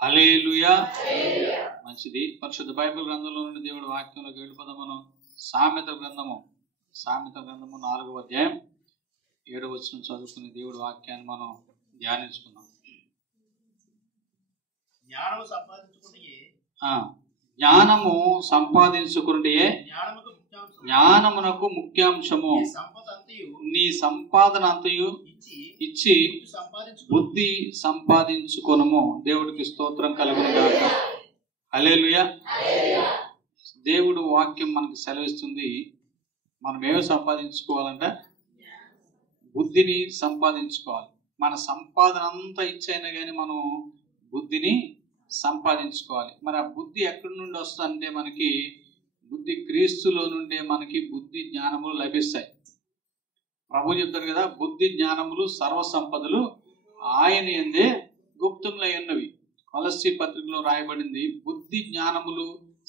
హల్లెలూయా. మంచిది. పరిశుద్ధ బైబిల్ గ్రంథంలో నుండి దేవుడి వాక్యంలోకి వెళ్ళిపోదాం. మనం సామెత గ్రంథము 4వ అధ్యాయం 7వ వచనం చదువుకుని దేవుడి వాక్యాన్ని మనం ధ్యానించుకుందాం. జ్ఞానము సంపాదించుకుంటే జ్ఞానమునకు ముఖ్యాంశము. నీ సంపాదన అంతయు ఇచ్చి బుద్ధి సంపాదించుకొనుము. దేవుడికి స్తోత్రం కలుగును గాక. హల్లెలూయా. దేవుడు వాక్యం మనకు సెలవిస్తుంది, మనం ఏమో సంపాదించుకోవాలంట, బుద్ధిని సంపాదించుకోవాలి. మన సంపాదన అంతా ఇచ్చైనా కానీ మనం బుద్ధిని సంపాదించుకోవాలి. మరి ఆ బుద్ధి ఎక్కడి నుండి వస్తుందంటే మనకి బుద్ధి క్రీస్తులో నుండే మనకి బుద్ధి జ్ఞానములు లభిస్తాయి. ప్రభు చెప్తాడు కదా, బుద్ధి జ్ఞానములు సర్వ సంపదలు ఆయన యందే గుప్తములై ఉన్నవి. కొలస్సీ పత్రికలో రాయబడింది, బుద్ధి జ్ఞానములు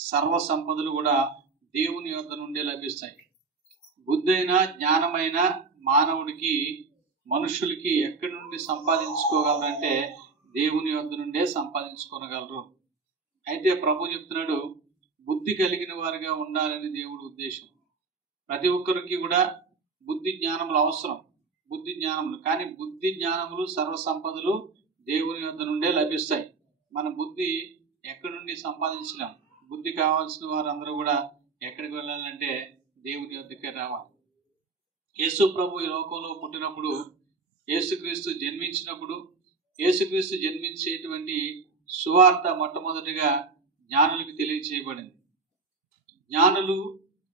సర్వ సంపదలు కూడా దేవుని యొద్ద నుండే లభిస్తాయి. బుద్ధి అయినా జ్ఞానమైన మానవుడికి మనుషులకి ఎక్కడి నుండి సంపాదించుకోగలరంటే దేవుని యొద్ద నుండే సంపాదించుకోగలరు. అయితే ప్రభు చెప్తున్నాడు, బుద్ధి కలిగిన వారిగా ఉండాలని దేవుడి ఉద్దేశం. ప్రతి ఒక్కరికి కూడా బుద్ధి జ్ఞానములు అవసరం. బుద్ధి జ్ఞానములు కానీ బుద్ధి జ్ఞానములు సర్వ సంపదలు దేవుని యొద్ద నుండే లభిస్తాయి. మన బుద్ధి ఎక్కడి నుండి సంపాదించలేం. బుద్ధి కావాల్సిన వారందరూ కూడా ఎక్కడికి వెళ్ళాలంటే దేవుని యొద్దకే రావాలి. యేసు ప్రభు ఈ లోకంలో పుట్టినప్పుడు, యేసుక్రీస్తు జన్మించినప్పుడు, యేసుక్రీస్తు జన్మించేటువంటి సువార్త మొట్టమొదటిగా జ్ఞానులకు తెలియచేయబడింది. జ్ఞానులు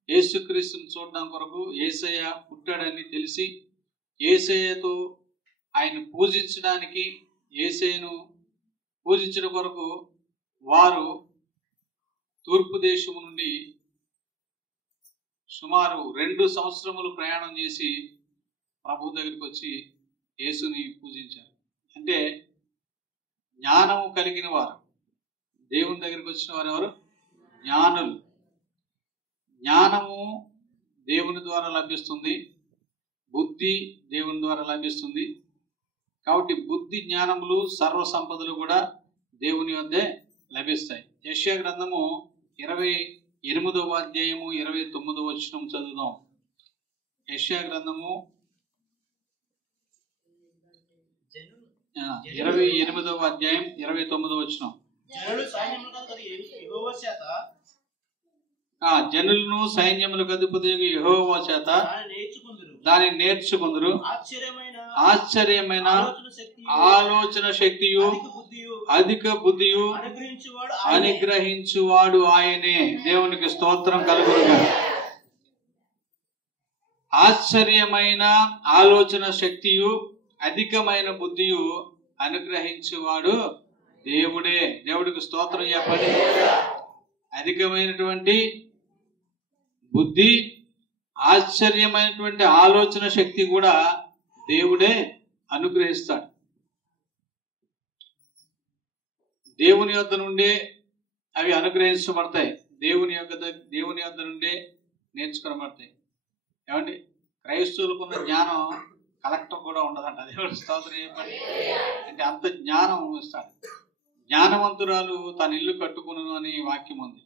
యేసుక్రీస్తుని చూడడం కొరకు, యేసయ్య పుట్టాడని తెలిసి యేసయ్యతో ఆయన పూజించడానికి, యేసయ్యను పూజించడం కొరకు వారు తూర్పు దేశము నుండి సుమారు 2 సంవత్సరములు ప్రయాణం చేసి ప్రభు దగ్గరికి వచ్చి యేసుని పూజించారు. అంటే జ్ఞానము కలిగిన వారు దేవుని దగ్గరికి వచ్చిన వారు ఎవరు? జ్ఞానులు. జ్ఞానము దేవుని ద్వారా లభిస్తుంది, బుద్ధి దేవుని ద్వారా లభిస్తుంది. కాబట్టి బుద్ధి జ్ఞానములు సర్వ సంపదలు కూడా దేవుని వద్దే లభిస్తాయి. యెషయా గ్రంథము 28వ అధ్యాయము 29వ వచనం చదువుదాం. యెషయా గ్రంథము 28వ అధ్యాయం 29వ వచనం. జనులను సైన్యములకు అధిపతియగు యెహోవా చేత దాన్ని నేర్చుకుందరు. ఆశ్చర్యమైన ఆలోచన శక్తియు అధిక బుద్ధియు అనుగ్రహించువాడు ఆయనే. దేవునికి స్తోత్రం కలుగునుగా. ఆశ్చర్యమైన ఆలోచన శక్తియు అధికమైన బుద్ధియు అనుగ్రహించువాడు దేవుడే. దేవుడికి స్తోత్రం చెప్పండి. అధికమైనటువంటి బుద్ధి, ఆశ్చర్యమైనటువంటి ఆలోచన శక్తి కూడా దేవుడే అనుగ్రహిస్తాడు. దేవుని యొద్ద నుండే అవి అనుగ్రహించబడతాయి. దేవుని యొద్ద నుండే నేర్చుకోబడతాయి. ఏమండి, క్రైస్తవులకున్న జ్ఞానం కలెక్టర్ కూడా ఉండదంట. దేవుడి స్తోత్రం చెప్పండి. అంటే అంత జ్ఞానం ఇస్తాడు. జ్ఞానవంతురాలు తన ఇల్లు కట్టుకును అని వాక్యం ఉంది.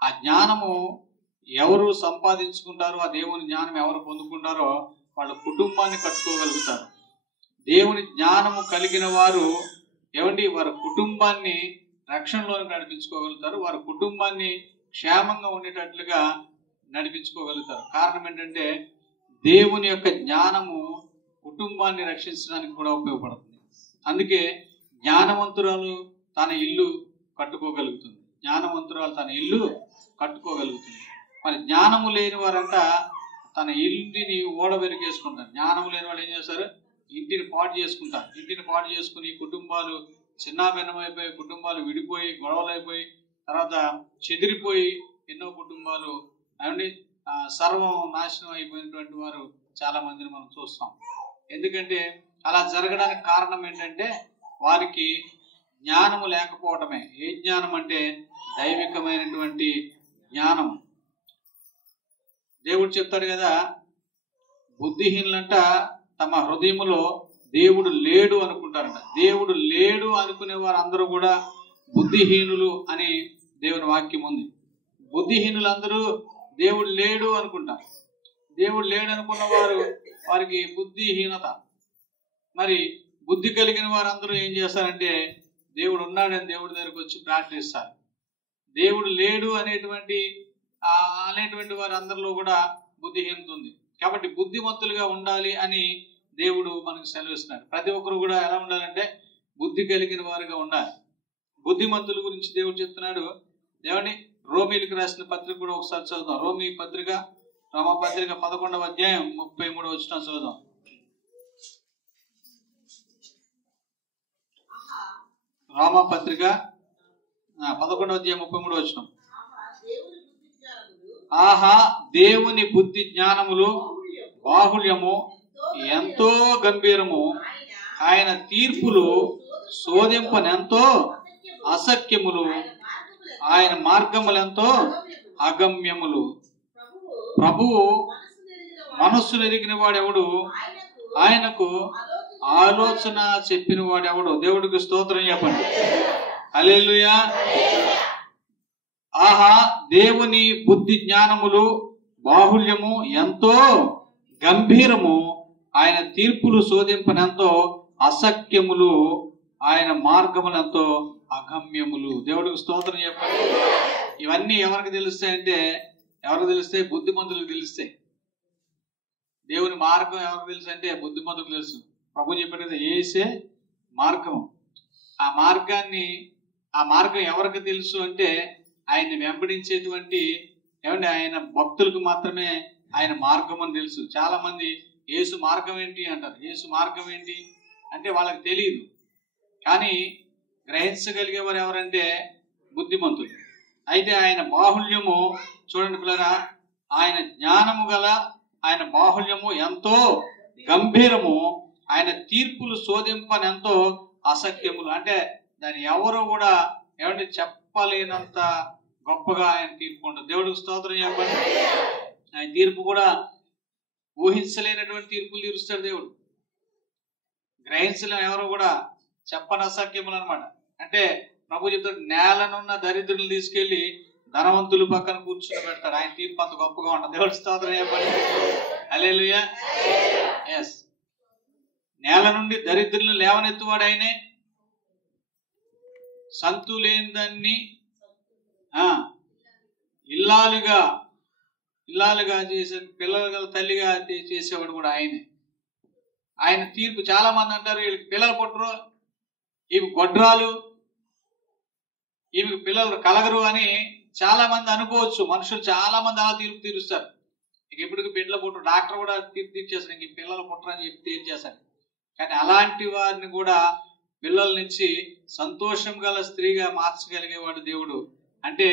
ఆ జ్ఞానము ఎవరు సంపాదించుకుంటారో, ఆ దేవుని జ్ఞానం ఎవరు పొందుకుంటారో వాళ్ళ కుటుంబాన్ని కట్టుకోగలుగుతారు. దేవుని జ్ఞానము కలిగిన వారు ఏమండి, వారి కుటుంబాన్ని రక్షణలోకి నడిపించుకోగలుగుతారు. వారి కుటుంబాన్ని క్షేమంగా ఉండేటట్లుగా నడిపించుకోగలుగుతారు. కారణం ఏంటంటే దేవుని యొక్క జ్ఞానము కుటుంబాన్ని రక్షించడానికి కూడా ఉపయోగపడుతుంది. అందుకే జ్ఞానవంతురాలు తన ఇల్లు కట్టుకోగలుగుతుంది. జ్ఞానవంతురాలు తన ఇల్లు కట్టుకోగలుగుతుంది. మరి జ్ఞానము లేని వారంట తన ఇంటిని ఓడబెరికేసుకుంటారు. జ్ఞానము లేని వాళ్ళు ఏం చేస్తారు? ఇంటిని పాడు చేసుకుంటారు. ఇంటిని పాడు చేసుకుని కుటుంబాలు చిన్నాభిన్నమైపోయి, కుటుంబాలు విడిపోయి, గొడవలైపోయి, తర్వాత చెదిరిపోయి ఎన్నో కుటుంబాలు అవి సర్వం నాశనం అయిపోయినటువంటి వారు చాలా మందిని మనం చూస్తాం. ఎందుకంటే అలా జరగడానికి కారణం ఏంటంటే వారికి జ్ఞానము లేకపోవటమే. ఏ జ్ఞానం అంటే దైవికమైనటువంటి జ్ఞానం. దేవుడు చెప్తాడు కదా, బుద్ధిహీనులంట తమ హృదయములో దేవుడు లేడు అనుకుంటారంట. దేవుడు లేడు అనుకునే వారు అందరూ కూడా బుద్ధిహీనులు అని దేవుని వాక్యం ఉంది. బుద్ధిహీనులందరూ దేవుడు లేడు అనుకుంటారు. దేవుడు లేడు అనుకున్న వారికి బుద్ధిహీనత. మరి బుద్ధి కలిగిన వారందరూ ఏం చేస్తారంటే దేవుడు ఉన్నాడని దేవుడి దగ్గరకు వచ్చి ప్రార్థిస్తారు. దేవుడు లేడు అనేటువంటి వారందరిలో కూడా బుద్ధిహీనత ఉంది. కాబట్టి బుద్ధిమంతులుగా ఉండాలి అని దేవుడు మనకు సెలవిస్తున్నాడు. ప్రతి ఒక్కరు కూడా ఎలా ఉండాలంటే బుద్ధి కలిగిన వారుగా ఉండాలి. బుద్ధిమంతుల గురించి దేవుడు చెప్తున్నాడు. దేవుని రోమీలకు రాసిన పత్రిక కూడా ఒకసారి చదువుదాం. రోమపత్రిక 11వ అధ్యాయం 33వ వచనం చదువుదాం. రోమపత్రిక 11వ అధ్యాయం 33వ వచనం. ఆహా దేవుని బుద్ధి జ్ఞానములు బాహుళ్యము ఎంతో గంభీరము, ఆయన తీర్పులు శోధింపనెంతో అసఖ్యములు, ఆయన మార్గములెంతో అగమ్యములు. ప్రభువు మనస్సు ఎరిగిన వాడెవడు, ఆయనకు ఆలోచన చెప్పిన వాడెవడు. దేవుడికి స్తోత్రం చెప్పండి. హల్లెలూయా. ఆహా దేవుని బుద్ధి జ్ఞానములు బాహుళ్యము ఎంతో గంభీరము, ఆయన తీర్పులు శోధింపనెంతో అసఖ్యములు, ఆయన మార్గములెంతో అగమ్యములు. దేవుడికి స్తోత్రం చెప్పండి. ఇవన్నీ ఎవరికి తెలుస్తాయంటే ఎవరికి తెలుస్తాయి? బుద్ధిమంతులకు తెలుస్తాయి. దేవుని మార్గం ఎవరికి తెలుసు అంటే బుద్ధిమంతులకు తెలుసు. ప్రభు చెప్పినది యేసే మార్గం. ఆ మార్గం ఎవరికి తెలుసు అంటే ఆయన్ని వెంబడించేటువంటి ఆయన భక్తులకు మాత్రమే ఆయన మార్గం అని తెలుసు. చాలా మంది యేసు మార్గం ఏంటి అంటారు. యేసు మార్గం ఏంటి అంటే వాళ్ళకి తెలియదు. కానీ గ్రహించగలిగేవారు ఎవరంటే బుద్ధిమంతులు. అయితే ఆయన బాహుళ్యము చూడండి పిల్లరా, ఆయన జ్ఞానము గల ఆయన బాహుళ్యము ఎంతో గంభీరము, ఆయన తీర్పులు శోధింపనెంతో అసఖ్యములు. అంటే దాన్ని ఎవరు కూడా చెప్పలేనంత గొప్పగా ఆయన తీర్పు ఉంటుంది. దేవుడికి స్తోత్రం చెప్పండి. ఆయన తీర్పు కూడా ఊహించలేనటువంటి తీర్పులు తీరుస్తాడు దేవుడు. గ్రహించలేం ఎవరు కూడా, చెప్పని అసఖ్యములు అనమాట. అంటే ప్రభు చెప్తాడు, నేలనున్న దరిద్రులు తీసుకెళ్లి ధనవంతులు పక్కన కూర్చుని పెడతాడు. ఆయన తీర్పు అంత గొప్పగా ఉంటుంది. దేవుడి స్తోత్రం చెప్పండి. హల్లెలూయా. ఎస్, నేల నుండి దరిద్రులను లేవనెత్తువాడు ఆయనే. సంతు లేని దాన్ని ఇల్లాలుగా చేసే, పిల్లలు గల తల్లిగా చేసేవాడు కూడా ఆయనే. ఆయన తీర్పు, చాలా మంది అంటారు వీళ్ళకి పిల్లలు పుట్టరు, ఇవి గొడ్రాలు, ఇవి పిల్లలు కలగరు అని చాలా మంది అనుకోవచ్చు. మనుషులు చాలా మంది అలా తీర్పు తీరుస్తారు. ఇక ఎప్పటికి బిడ్డలు పుట్టరు, డాక్టర్ కూడా తీర్పు తీర్చేస్తారు, ఇంక పిల్లలు పుట్టరని చెప్పి తీర్చేస్తారు. కానీ అలాంటి వారిని కూడా పిల్లలనిచ్చి సంతోషం గల స్త్రీగా మార్చగలిగేవాడు దేవుడు. అంటే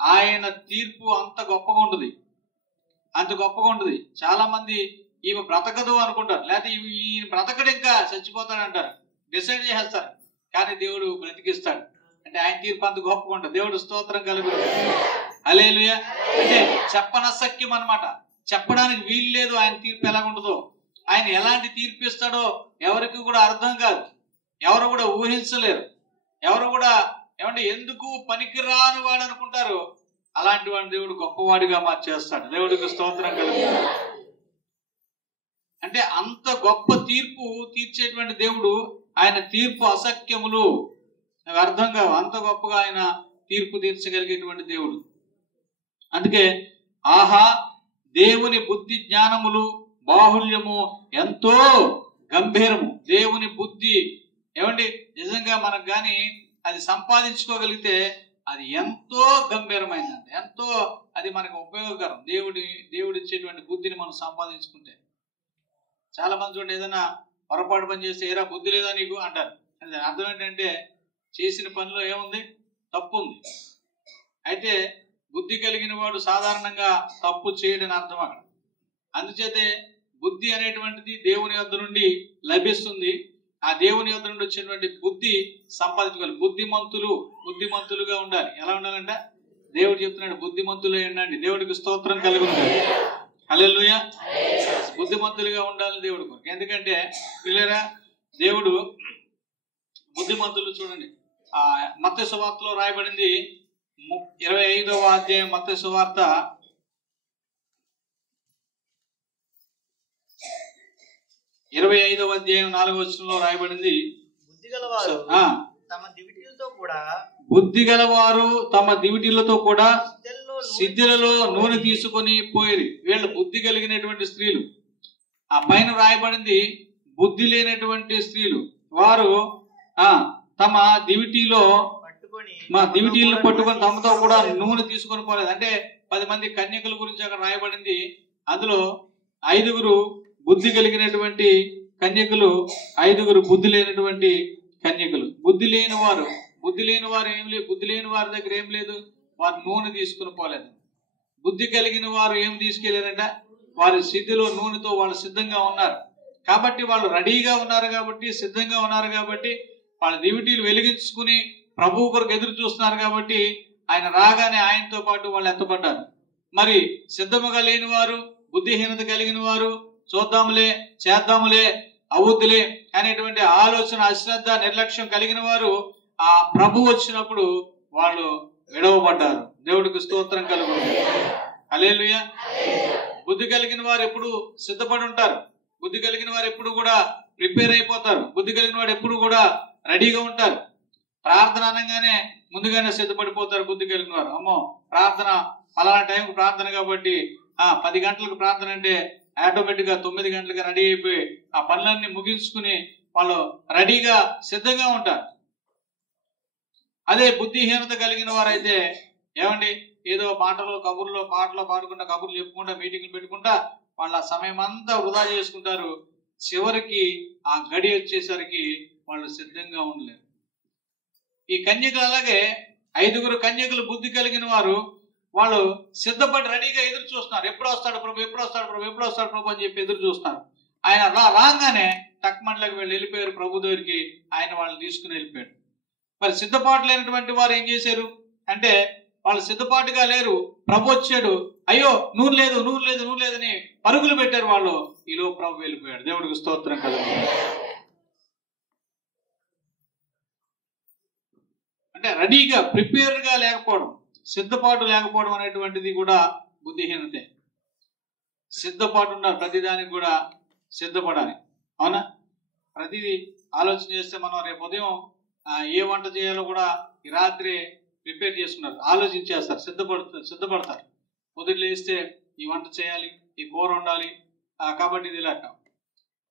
ఆయన తీర్పు అంత గొప్పగా ఉంటుంది, అంత గొప్పగా ఉంటుంది. చాలా మంది ఈమె బ్రతకదు అనుకుంటారు, లేకపోతే ఈయన బ్రతకడు ఇంకా చచ్చిపోతాడు అంటారు, డిసైడ్ చేసేస్తారు. కానీ దేవుడు బ్రతికిస్తాడు. అంటే ఆయన తీర్పు అంత గొప్పగా ఉంటుంది. దేవుడు స్తోత్రం కలుగుతుంది. హల్లెలూయా. అంటే చెప్పనసక్యం అన్నమాట, చెప్పడానికి వీలు లేదు ఆయన తీర్పు ఎలాగుంటుందో. ఆయన ఎలాంటి తీర్పు ఇస్తాడో ఎవరికి కూడా అర్థం కాదు, ఎవరు కూడా ఊహించలేరు. ఎవరు కూడా ఎందుకు పనికిరాని వాడు అనుకుంటారు, అలాంటి వాడిని దేవుడు గొప్పవాడిగా మార్చేస్తాడు. దేవుడికి స్తోత్రం కలుగుతుంది. అంటే అంత గొప్ప తీర్పు తీర్చేటువంటి దేవుడు. ఆయన తీర్పు అసఖ్యములు, నాకు అర్థం కావు, అంత గొప్పగా ఆయన తీర్పు తీర్చగలిగేటువంటి దేవుడు. అందుకే ఆహా దేవుని బుద్ధి జ్ఞానములు బాహుళ్యము ఎంతో గంభీరము. దేవుని బుద్ధి నిజంగా మనకు కానీ అది సంపాదించుకోగలిగితే అది ఎంతో గంభీరమైందండి, ఎంతో అది మనకు ఉపయోగకరం. దేవుడు ఇచ్చేటువంటి బుద్ధిని మనం సంపాదించుకుంటే. చాలా మంది చూడండి, ఏదైనా పొరపాటు పని చేస్తే ఏరా బుద్ధి లేదా నీకు అంటారు. అర్థం ఏంటంటే చేసిన పనిలో ఏముంది, తప్పు ఉంది. అయితే బుద్ధి కలిగిన వాడు సాధారణంగా తప్పు చేయడని అర్థం అక్కడ. అందుచేతే బుద్ధి అనేటువంటిది దేవుని యొద్ద నుండి లభిస్తుంది. ఆ దేవుని యొద్ద నుండి వచ్చినటువంటి బుద్ధి సంపాదించుకోవాలి. బుద్ధిమంతులుగా ఉండాలి. ఎలా ఉండాలంటే దేవుడు చెప్తున్నాడు, బుద్ధిమంతులై ఉండండి. దేవుడికి స్తోత్రం కలుగుతుంది. హల్లెలూయా. బుద్ధిమంతులుగా ఉండాలి దేవుడు. ఎందుకంటే పిల్లరా, దేవుడు బుద్ధిమంతులు చూడండి, మత్తయి సువార్తలో రాయబడింది 25వ అధ్యాయం మత్తయి సువార్త 25వ అధ్యాయం 4వ వచనంలో రాయబడింది, బుద్ధి గలవారు తమ దివిటీలతో కూడా సిద్ధులలో నూనె తీసుకొని పోయి. వీళ్ళు బుద్ధి కలిగినటువంటి స్త్రీలు. ఆ పైన రాయబడింది బుద్ధి లేనటువంటి స్త్రీలు. వారు తమ దివిటీలో దివిటీలను పట్టుకొని తమతో కూడా నూనె తీసుకొని పోలేదు. అంటే 10 మంది కన్యకల గురించి అక్కడ రాయబడింది. అందులో 5గురు బుద్ధి కలిగినటువంటి కన్యకలు, 5గురు బుద్ధి లేనటువంటి కన్యకలు. బుద్ధి లేని వారు ఏం లేదు. బుద్ధి లేని వారి దగ్గర ఏం లేదు, వారు నూనె తీసుకుని పోలేదు. బుద్ధి కలిగిన వారు ఏం తీసుకెళ్లారంట, వారి సిద్ధిలో నూనెతో వాళ్ళు సిద్ధంగా ఉన్నారు. కాబట్టి వాళ్ళు రెడీగా ఉన్నారు, కాబట్టి సిద్ధంగా ఉన్నారు, కాబట్టి వాళ్ళ దివిటీలు వెలిగించుకుని ప్రభువు కొరకు ఎదురు చూస్తున్నారు. కాబట్టి ఆయన రాగానే ఆయనతో పాటు వాళ్ళు ఎత్తపడ్డారు. మరి సిద్ధముగా లేని వారు, బుద్ధిహీనత కలిగిన వారు, చూద్దాములే, చేద్దాములే, అవుద్దులే అనేటువంటి ఆలోచన, అశ్రద్ధ, నిర్లక్ష్యం కలిగిన వారు ఆ ప్రభు వచ్చినప్పుడు వాళ్ళు విడవబడ్డారు. దేవుడికి స్తోత్రం కలుగును. హల్లెలూయా. బుద్ధి కలిగిన వారు ఎప్పుడు సిద్ధపడి ఉంటారు. బుద్ధి కలిగిన వారు ఎప్పుడు కూడా ప్రిపేర్ అయిపోతారు. బుద్ధి కలిగిన వాడు ఎప్పుడు కూడా రెడీగా ఉంటారు. ప్రార్థన అనగానే ముందుగానే సిద్ధపడిపోతారు బుద్ధి కలిగిన వారు. అమ్మో ప్రార్థన పలానా టైంకి ప్రార్థన కాబట్టి 10 గంటలకు ప్రార్థన అంటే ఆటోమేటిక్ గా 9 గంటలుగా రెడీ అయిపోయి ఆ పనులన్నీ ముగించుకుని వాళ్ళు రెడీగా సిద్ధంగా ఉంటారు. అదే బుద్ధిహీనత కలిగిన వారైతే ఏమండి, ఏదో పాటలు పాడుకుంటా, కబుర్లు చెప్పుకుంటా, మీటింగ్లు పెట్టుకుంటా వాళ్ళ సమయం అంతా వృధా చేసుకుంటారు. చివరికి ఆ గడి వచ్చేసరికి వాళ్ళు సిద్ధంగా ఉండలేరు. ఈ కన్యకలు అలాగే 5గురు కన్యకలు బుద్ధి కలిగిన వారు వాళ్ళు సిద్ధపడి రెడీగా ఎదురు చూస్తున్నారు. ఎప్పుడు వస్తాడు ప్రభు, ఎప్పుడు వస్తాడు ప్రభు, ఎప్పుడు వస్తాడు ప్రభు అని చెప్పి ఎదురు చూస్తున్నారు. ఆయన రాగానే టక్మండ్లకు వీళ్ళు వెళ్ళిపోయారు ప్రభు దగ్గరికి. ఆయన వాళ్ళని తీసుకుని వెళ్ళిపోయాడు. మరి సిద్ధపాటు లేనటువంటి వారు ఏం చేశారు అంటే, వాళ్ళు సిద్ధపాటుగా లేరు. ప్రభు వచ్చాడు, అయ్యో నూనె లేదని పరుగులు పెట్టారు వాళ్ళు. ఈలో ప్రభు వెళ్ళిపోయాడు. దేవుడికి స్తోత్రం కలుగుతుంది. అంటే రెడీగా ప్రిపేర్గా లేకపోవడం, సిద్ధపాటు లేకపోవడం అనేటువంటిది కూడా బుద్ధిహీనతే. సిద్ధపాటు ఉన్నారు, ప్రతిదానికి కూడా సిద్ధపడాలి. అవునా? ప్రతిదీ ఆలోచన చేస్తే మనం రేపు ఉదయం ఏ వంట చేయాలో కూడా ఈ రాత్రి ప్రిపేర్ చేసుకున్నారు, ఆలోచించేస్తారు, సిద్ధపడతారు. పొద్దున్న లేస్తే ఈ వంట చేయాలి, ఈ కూర వండాలి, కాబట్టి ఇది ఇలా.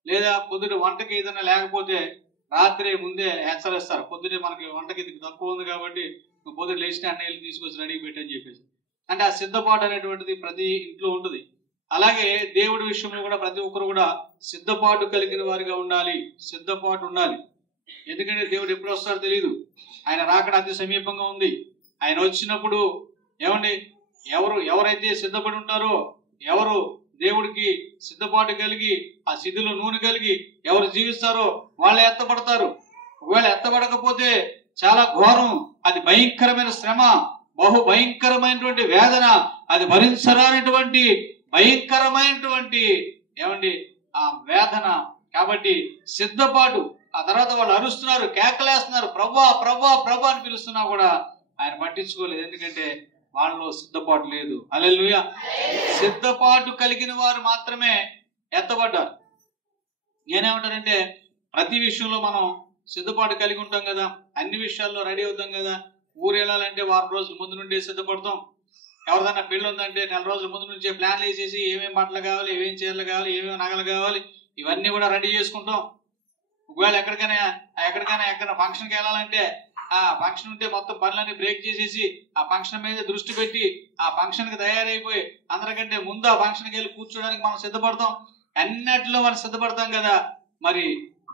లేదా పొద్దున వంటకి ఏదైనా లేకపోతే రాత్రి ముందే హెచ్చరిస్తారు, పొద్దునే మనకి వంటకి ఇది తక్కువ ఉంది కాబట్టి నువ్వు పొద్దున లేచిన అన్నయ్యలు తీసుకొచ్చి రెడీ పెట్టని చెప్పేసి. అంటే ఆ సిద్ధపాటు అనేటువంటిది ప్రతి ఇంట్లో ఉంటుంది. అలాగే దేవుడి విషయంలో కూడా ప్రతి ఒక్కరు కూడా సిద్ధపాటు కలిగిన వారిగా ఉండాలి, సిద్ధపాటు ఉండాలి. ఎందుకంటే దేవుడు ఎప్పుడు వస్తాడో తెలియదు. ఆయన రాకడ అతి సమీపంగా ఉంది. ఆయన వచ్చినప్పుడు ఏమండి, ఎవరైతే సిద్ధపడి ఉంటారో, ఎవరు దేవుడికి సిద్ధపాటు కలిగి ఆ సిద్ధిలో నూనె కలిగి ఎవరు జీవిస్తారో వాళ్ళే ఎత్తపడతారు. ఒకవేళ ఎత్తపడకపోతే చాలా ఘోరం, అది భయంకరమైన శ్రమ, బహు భయంకరమైనటువంటి వేదన, అది భరించరానటువంటి భయంకరమైనటువంటి ఏమండి ఆ వేదన. కాబట్టి సిద్ధపాటు. ఆ తర్వాత వాళ్ళు అరుస్తున్నారు, కేకలేస్తున్నారు, ప్రభా ప్రభా ప్రభా అని పిలుస్తున్నా కూడా ఆయన పట్టించుకోలేదు. ఎందుకంటే వాళ్ళలో సిద్ధపాటు లేదు. హల్లెలూయా. సిద్ధపాటు కలిగిన వారు మాత్రమే ఎత్తబడ్డారు. నేనేమంటానంటే, ప్రతి విషయంలో మనం సిద్ధపాటు కలిగి ఉంటాం కదా, అన్ని విషయాల్లో రెడీ అవుతాం కదా. ఊరు వెళ్ళాలంటే 1 రోజుల ముందు నుండే సిద్ధపడతాం. ఎవరిదైనా పెళ్ళి ఉందంటే 4 రోజుల ముందు నుంచే ప్లాన్లు వేసేసి ఏమేమి బట్టలు కావాలి, ఏమేమి చీరలు కావాలి, ఏమేమి నగలు కావాలి, ఇవన్నీ కూడా రెడీ చేసుకుంటాం. ఒకవేళ ఎక్కడికైనా ఫంక్షన్కి వెళ్ళాలంటే ఆ ఫంక్షన్ ఉంటే మొత్తం పనులన్నీ బ్రేక్ చేసేసి ఆ ఫంక్షన్ మీద దృష్టి పెట్టి ఆ ఫంక్షన్కి తయారైపోయి అందరికంటే ముందు ఆ ఫంక్షన్కి వెళ్ళి కూర్చోడానికి మనం సిద్ధపడతాం. అన్నిటిలో మనం సిద్ధపడతాం కదా. మరి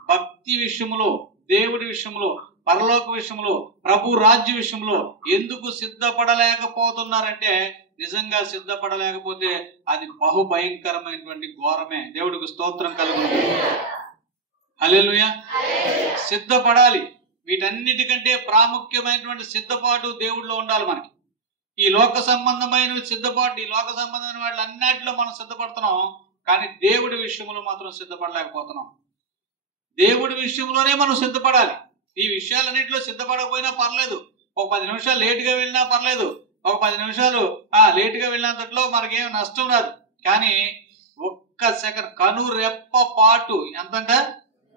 భక్తి విషయంలో, దేవుడి విషయంలో, పరలోక విషయంలో, ప్రభు రాజ్య విషయంలో ఎందుకు సిద్ధపడలేకపోతున్నారంటే, నిజంగా సిద్ధపడలేకపోతే అది బహు భయంకరమైనటువంటి ఘోరమే. దేవుడికి స్తోత్రం కలుగును. హల్లెలూయా. సిద్ధపడాలి. వీటన్నిటికంటే ప్రాముఖ్యమైనటువంటి సిద్ధపాటు దేవుడిలో ఉండాలి మనకి. ఈ లోక సంబంధమైన సిద్ధపాటు, ఈ లోక సంబంధమైన వాటి అన్నిటిలో మనం సిద్ధపడుతున్నాం, కానీ దేవుడి విషయంలో మాత్రం సిద్ధపడలేకపోతున్నాం. దేవుడి విషయంలోనే మనం సిద్ధపడాలి. ఈ విషయాలన్నింటిలో సిద్ధపడకపోయినా పర్లేదు, ఒక 10 నిమిషాలు లేటుగా వెళ్ళినా పర్లేదు, ఒక 10 నిమిషాలు లేటుగా వెళ్ళినంతట్లో మనకేం నష్టం రాదు. కానీ ఒక్క సెకండ్ కనురెప్ప పాటు, ఎంతంట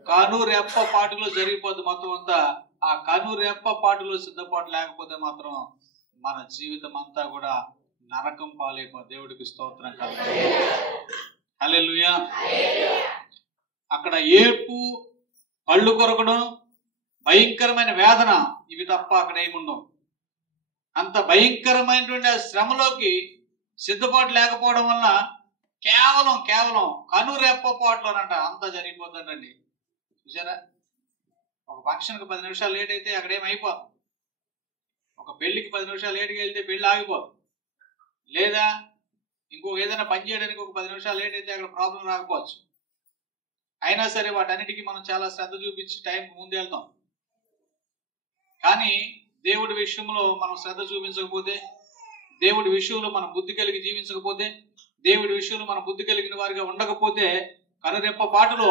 కనురెప్ప పాటులో జరిగిపోద్ది మొత్తం అంతా. ఆ కనురెప్ప పాటులో సిద్ధపాటు లేకపోతే మాత్రం మన జీవితం అంతా కూడా నరకం పాలైపోతుంది. దేవుడికి స్తోత్రం కలుగును. హల్లెలూయా. అక్కడ ఏడ్పు, పళ్ళు కొరకడం, భయంకరమైన వేదన, ఇవి తప్ప అక్కడ ఏముండవు. అంత భయంకరమైనటువంటి ఆ శ్రమలోకి సిద్ధపాటు లేకపోవడం వలన కేవలం కనురెప్పపాటులోనంట అంతా జరిగిపోతుందండి. చూసారా, ఒక ఫంక్షన్కి 10 నిమిషాలు లేట్ అయితే అక్కడేమైపోతుంది. ఒక పెళ్లికి 10 నిమిషాలు లేట్గా వెళ్తే పెళ్లి ఆగిపోతుంది. లేదా ఇంకో ఏదైనా పని చేయడానికి ఒక 10 నిమిషాలు లేట్ అయితే అక్కడ ప్రాబ్లం రాకపోవచ్చు. అయినా సరే వాటన్నిటికీ మనం చాలా శ్రద్ధ చూపించి టైంకి ముందు వెళ్తాం. కానీ దేవుడి విషయంలో మనం శ్రద్ధ చూపించకపోతే, దేవుడి విషయంలో మనం బుద్ధి కలిగి జీవించకపోతే, దేవుడి విషయంలో మనం బుద్ధి కలిగిన వారిగా ఉండకపోతే కనురెప్ప పాటులో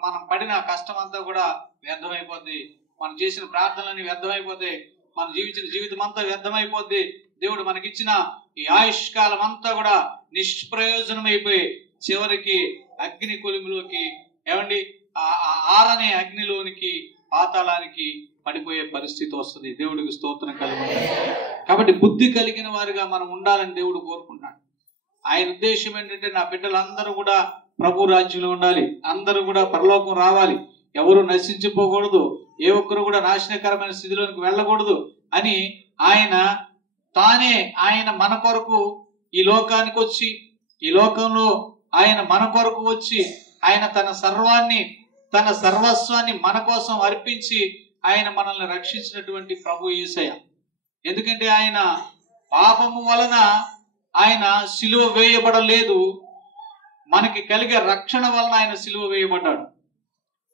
మనం పడిన కష్టం అంతా కూడా వ్యర్థమైపోద్ది. మనం చేసిన ప్రార్థనలన్నీ వ్యర్థమైపోతాయి. మనం జీవించిన జీవితం అంతా వ్యర్థమైపోద్ది. దేవుడు మనకిచ్చిన ఈ ఆయుష్కాలం అంతా కూడా నిష్ప్రయోజనమైపోయి చివరికి అగ్ని కొలిమిలోకి, ఆరనే అగ్నిలోనికి, పాతాళానికి పడిపోయే పరిస్థితి వస్తుంది. దేవుడికి స్తోత్రం కలుగును. కాబట్టి బుద్ధి కలిగిన వారిగా మనం ఉండాలని దేవుడు కోరుకుంటున్నాడు. ఆయన ఉద్దేశం ఏంటంటే నా బిడ్డలందరూ కూడా ప్రభు రాజ్యంలో ఉండాలి, అందరూ కూడా పరలోకం రావాలి, ఎవరు నశించిపోకూడదు, ఏ ఒక్కరు కూడా నాశనకరమైన స్థితిలోనికి వెళ్ళకూడదు అని ఆయన మన కొరకు ఈ లోకానికి వచ్చి, ఈ లోకంలో ఆయన మన కొరకు వచ్చి, ఆయన తన సర్వస్వాన్ని మన కోసం అర్పించి ఆయన మనల్ని రక్షించినటువంటి ప్రభు యేసయ్య. ఎందుకంటే ఆయన పాపము వలన ఆయన సిలువ వేయబడలేదు, మనకి కలిగే రక్షణ వలన ఆయన సిలువ వేయబడ్డాడు.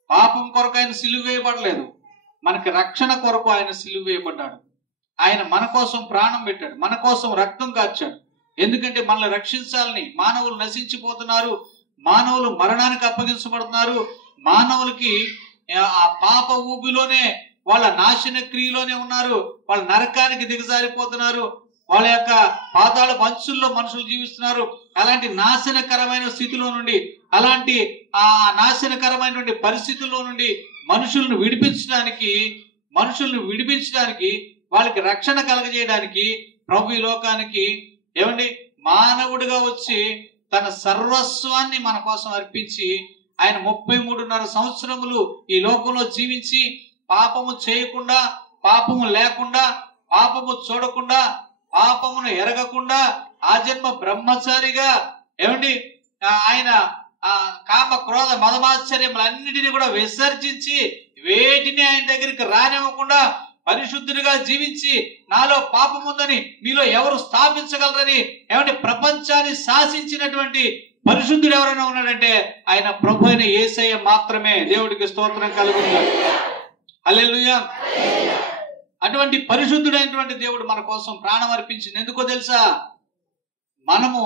పాపం కొరకు ఆయన సిలువ వేయబడలేదు, మనకి రక్షణ కొరకు ఆయన సిలువ వేయబడ్డాడు. ఆయన మన కోసం ప్రాణం పెట్టాడు, మన కోసం రక్తం కార్చాడు. ఎందుకంటే మనల్ని రక్షించాలని. మానవులు నశించిపోతున్నారు, మానవులు మరణానికి అప్పగించబడుతున్నారు, మానవులకి ఆ పాప ఊబిలోనే, వాళ్ళ నాశన క్రియలోనే ఉన్నారు, వాళ్ళ నరకానికి దిగజారిపోతున్నారు, వాళ్ళ యొక్క పాతాళ అంచుల్లో మనుషులు జీవిస్తున్నారు. అలాంటి నాశనకరమైన స్థితిలో నుండి, అలాంటి ఆ నాశనకరమైనటువంటి పరిస్థితుల్లో నుండి మనుషులను విడిపించడానికి వాళ్ళకి రక్షణ కలగజేయడానికి ప్రభు ఈ లోకానికి మానవుడిగా వచ్చి తన సర్వస్వాన్ని మన కోసం అర్పించి ఆయన 33.5 సంవత్సరములు ఈ లోకంలో జీవించి పాపము చేయకుండా, పాపము లేకుండా, పాపము చూడకుండా, పాపమును ఎరగకుండా ఆజన్మ బ్రహ్మచారిగా ఆయన కామ క్రోధ మదమాశ్చర్యములన్నిటినీ కూడా విసర్జించి వేటిని ఆయన దగ్గరికి రానివ్వకుండా పరిశుద్ధుడిగా జీవించి నాలో పాపం ఉందని మీలో ఎవరు స్థాపించగలరని ప్రపంచాన్ని శాసించినటువంటి పరిశుద్ధుడు ఎవరైనా ఉన్నాడంటే ఆయన ప్రభు అయిన యేసయ్య మాత్రమే. దేవుడికి స్తోత్రం కలుగును. హల్లెలూయా. అటువంటి పరిశుద్ధుడైనటువంటి దేవుడు మన కోసం ప్రాణం అర్పించింది. ఎందుకో తెలుసా? మనము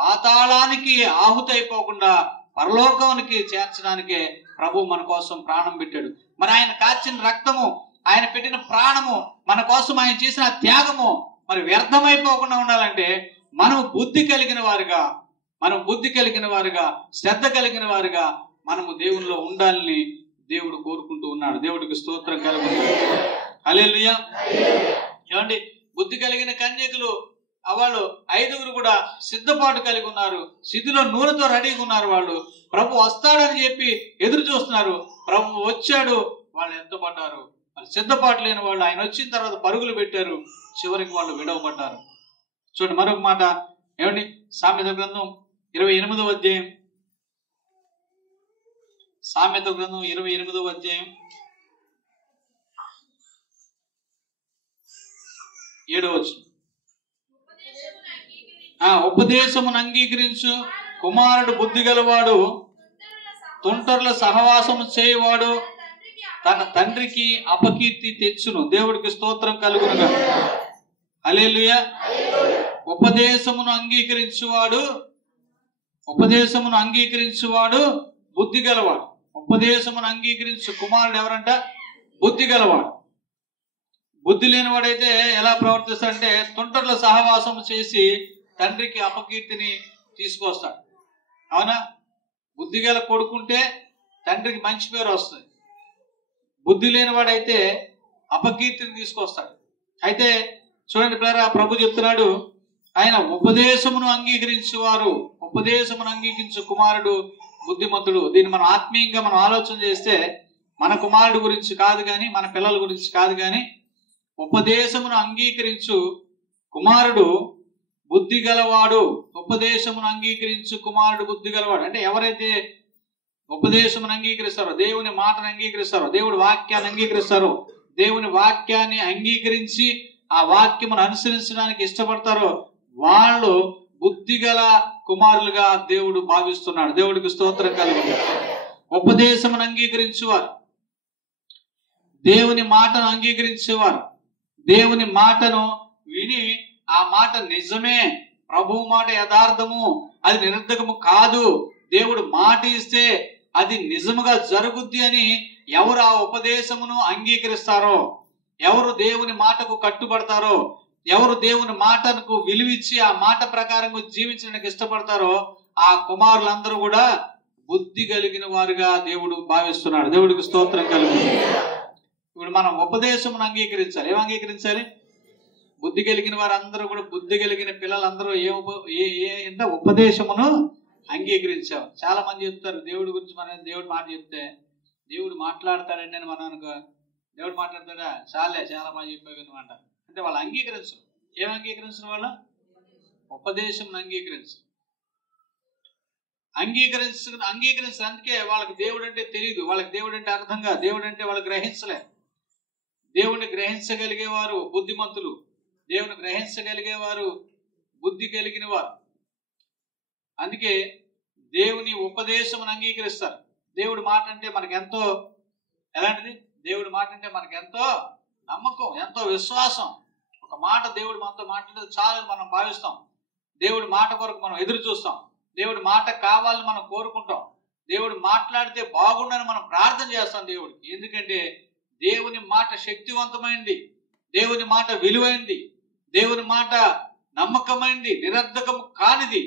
పాతాళానికి ఆహుతైపోకుండా పరలోకానికి చేర్చడానికే ప్రభు మన కోసం ప్రాణం పెట్టాడు. మరి ఆయన కార్చిన రక్తము, ఆయన పెట్టిన ప్రాణము, మన కోసం ఆయన చేసిన త్యాగము మరి వ్యర్థమైపోకుండా ఉండాలంటే మనం బుద్ధి కలిగిన వారుగా, శ్రద్ధ కలిగిన వారుగా మనము దేవునిలో ఉండాలని దేవుడు కోరుకుంటూ ఉన్నాడు. దేవుడికి స్తోత్రం కలుగును. హల్లెలూయా. బుద్ధి కలిగిన కన్యకులు వాళ్ళు 5గురు కూడా సిద్ధపాటు కలిగి ఉన్నారు, సిద్ధిలో నూనెతో రెడీగా ఉన్నారు. వాళ్ళు ప్రభు వస్తాడని చెప్పి ఎదురు చూస్తున్నారు. ప్రభు వచ్చాడు, వాళ్ళు ఎత్తపడ్డారు. వాళ్ళు సిద్ధపాటు లేని వాళ్ళు ఆయన వచ్చిన తర్వాత పరుగులు పెట్టారు, చివరికి వాళ్ళు విడవబడ్డారు. చూడండి మరొక మాట, సామెత గ్రంథం 28వ అధ్యాయం, సామెత గ్రంథం 28వ అధ్యాయం 7వ వచనం. ఉపదేశమును అంగీకరించు కుమారుడు బుద్ధి గలవాడు, తుంటరుల సహవాసము చేయవాడు తన తండ్రికి అపకీర్తి తెచ్చును. దేవుడికి స్తోత్రం కలుగునుగా. హల్లెలూయా. ఉపదేశమును అంగీకరించువాడు బుద్ధి గలవాడు. ఉపదేశమును అంగీకరించు కుమారుడు ఎవరంట? బుద్ధి గలవాడు. బుద్ధి లేనివాడైతే ఎలా ప్రవర్తిస్తాడంటే తుంటర్ల సహవాసం చేసి తండ్రికి అపకీర్తిని తీసుకొస్తాడు. అవునా? బుద్ధి గల కొడుకుంటే తండ్రికి మంచి పేరు వస్తుంది. బుద్ధి లేనివాడైతే అపకీర్తిని తీసుకొస్తాడు. అయితే చూడండి ప్రేర, ప్రభు చెప్తున్నాడు, ఆయన ఉపదేశమును అంగీకరించేవారు, ఉపదేశమును అంగీకరించు కుమారుడు బుద్ధిమంతుడు. దీన్ని మనం ఆత్మీయంగా మనం ఆలోచన చేస్తే మన కుమారుడు గురించి కాదు కానీ, మన పిల్లల గురించి కాదు కానీ, ఉపదేశమును అంగీకరించు కుమారుడు బుద్ధి గలవాడు. ఉపదేశమును అంగీకరించు కుమారుడు బుద్ధి గలవాడు అంటే ఎవరైతే ఉపదేశమును అంగీకరిస్తారో, దేవుని మాటను అంగీకరిస్తారో, దేవుడి వాక్యాన్ని అంగీకరిస్తారో, దేవుని వాక్యాన్ని అంగీకరించి ఆ వాక్యమును అనుసరించడానికి ఇష్టపడతారో వాళ్ళు బుద్ధి గల కుమారులుగా దేవుడు భావిస్తున్నాడు. దేవుడికి స్తోత్రం కలుగును. ఉపదేశమును అంగీకరించేవారు, దేవుని మాటను అంగీకరించేవారు, దేవుని మాటను విని ఆ మాట నిజమే, ప్రభువు మాట యథార్థము, అది నిరర్ధకము కాదు, దేవుడు మాట ఇస్తే అది నిజముగా జరుగుద్ది అని ఎవరు ఆ ఉపదేశమును అంగీకరిస్తారో, ఎవరు దేవుని మాటకు కట్టుబడతారో, ఎవరు దేవుని మాటకు విలువిచ్చి ఆ మాట ప్రకారంగా జీవించడానికి ఇష్టపడతారో ఆ కుమారులందరూ కూడా బుద్ధి కలిగిన వారుగా దేవుడు భావిస్తున్నాడు. దేవుడికి స్తోత్రం కలుగుతుంది. ఇప్పుడు మనం ఉపదేశమును అంగీకరించాలి. ఏం అంగీకరించాలి? బుద్ధి కలిగిన వారందరూ కూడా, బుద్ధి కలిగిన పిల్లలందరూ ఎంత ఉపదేశమును అంగీకరించాం. చాలా మంది చెప్తారు దేవుడి గురించి, మనం దేవుడు మాట చెప్తే దేవుడు మాట్లాడతాడండి అని మనం అనుకో, దేవుడు మాట్లాడతాడా, చాలా మంది చెప్పాను అంటారు. అంటే వాళ్ళు అంగీకరించరు. ఏం అంగీకరించిన వాళ్ళు? ఉపదేశం అంగీకరించరు. అంగీకరించరు. అందుకే వాళ్ళకి దేవుడు అంటే తెలియదు, వాళ్ళకి దేవుడు అంటే అర్థంగా, దేవుడు అంటే వాళ్ళు గ్రహించలే. దేవుడిని గ్రహించగలిగేవారు బుద్ధిమంతులు, దేవుని గ్రహించగలిగేవారు బుద్ధి కలిగిన వారు. అందుకే దేవుని ఉపదేశమును అంగీకరిస్తారు. దేవుడి మాట అంటే మనకు ఎంతో ఎలాంటిది? దేవుడి మాట అంటే మనకు ఎంతో నమ్మకం, ఎంతో విశ్వాసం. ఒక మాట దేవుడు మనతో మాట్లాడితే చాలని మనం భావిస్తాం. దేవుడి మాట కొరకు మనం ఎదురు చూస్తాం. దేవుడి మాట కావాలని మనం కోరుకుంటాం. దేవుడు మాట్లాడితే బాగుండని మనం ప్రార్థన చేస్తాం దేవుడికి. ఎందుకంటే దేవుని మాట శక్తివంతమైంది, దేవుని మాట విలువైంది, దేవుని మాట నమ్మకమైంది, నిరర్ధకము కానిది.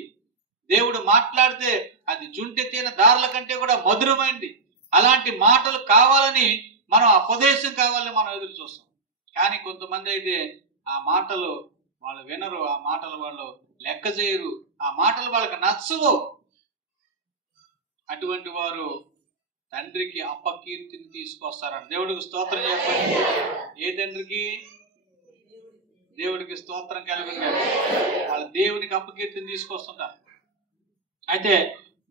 దేవుడు మాట్లాడితే అది జుంటెత్తిన దారుల కంటే కూడా మధురమైంది. అలాంటి మాటలు కావాలని మనం, ఉపదేశం కావాలని మనం ఎదురు చూస్తాం. కానీ కొంతమంది అయితే ఆ మాటలు వాళ్ళు వినరు, ఆ మాటలు వాళ్ళు లెక్క చేయరు, ఆ మాటలు వాళ్ళకి నచ్చవు. అటువంటి వారు తండ్రికి అపకీర్తిని తీసుకొస్తారని దేవుడికి స్తోత్రం చెప్పండి. ఏ తండ్రికి? దేవుడికి స్తోత్రం కలిగింది. వాళ్ళు దేవునికి అపకీర్తిని తీసుకొస్తుంటారు. అయితే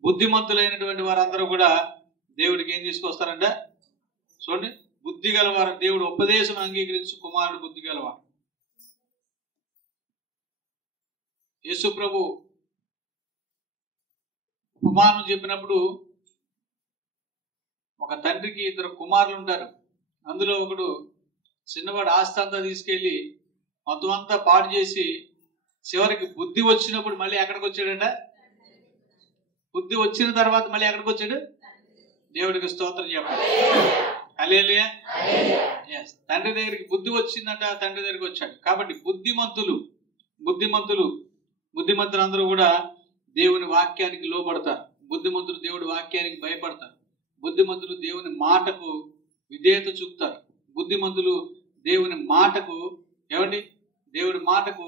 బుద్ధిమంతులైనటువంటి వారందరూ కూడా దేవుడికి ఏం తీసుకొస్తారంటే, చూడండి, బుద్ధి గలవారు. దేవుడు ఉపదేశం అంగీకరించు కుమారుడు బుద్ధి గలవారు. యేసు ప్రభు ఉపమానం చెప్పినప్పుడు ఒక తండ్రికి ఇద్దరు కుమారులు ఉంటారు. అందులో ఒకడు చిన్నవాడు ఆస్తి అంతా తీసుకెళ్ళి మొత్తం అంతా పాడు చేసి చివరికి బుద్ధి వచ్చినప్పుడు మళ్ళీ ఎక్కడికి వచ్చాడంట? బుద్ధి వచ్చిన తర్వాత మళ్ళీ ఎక్కడికి వచ్చాడు? దేవుడికి స్తోత్రం చెప్పండి. హల్లెలూయా. yes, తండ్రి దగ్గరికి బుద్ధి వచ్చిందంట, తండ్రి దగ్గరికి వచ్చాడు. కాబట్టి బుద్ధిమంతులందరూ కూడా దేవుని వాక్యానికి లోబడతారు. బుద్ధిమంతులు దేవుడి వాక్యానికి భయపడతారు. బుద్ధిమంతులు దేవుని మాటకు విధేయత చూపుతారు. బుద్ధిమంతులు దేవుని మాటకు దేవుడి మాటకు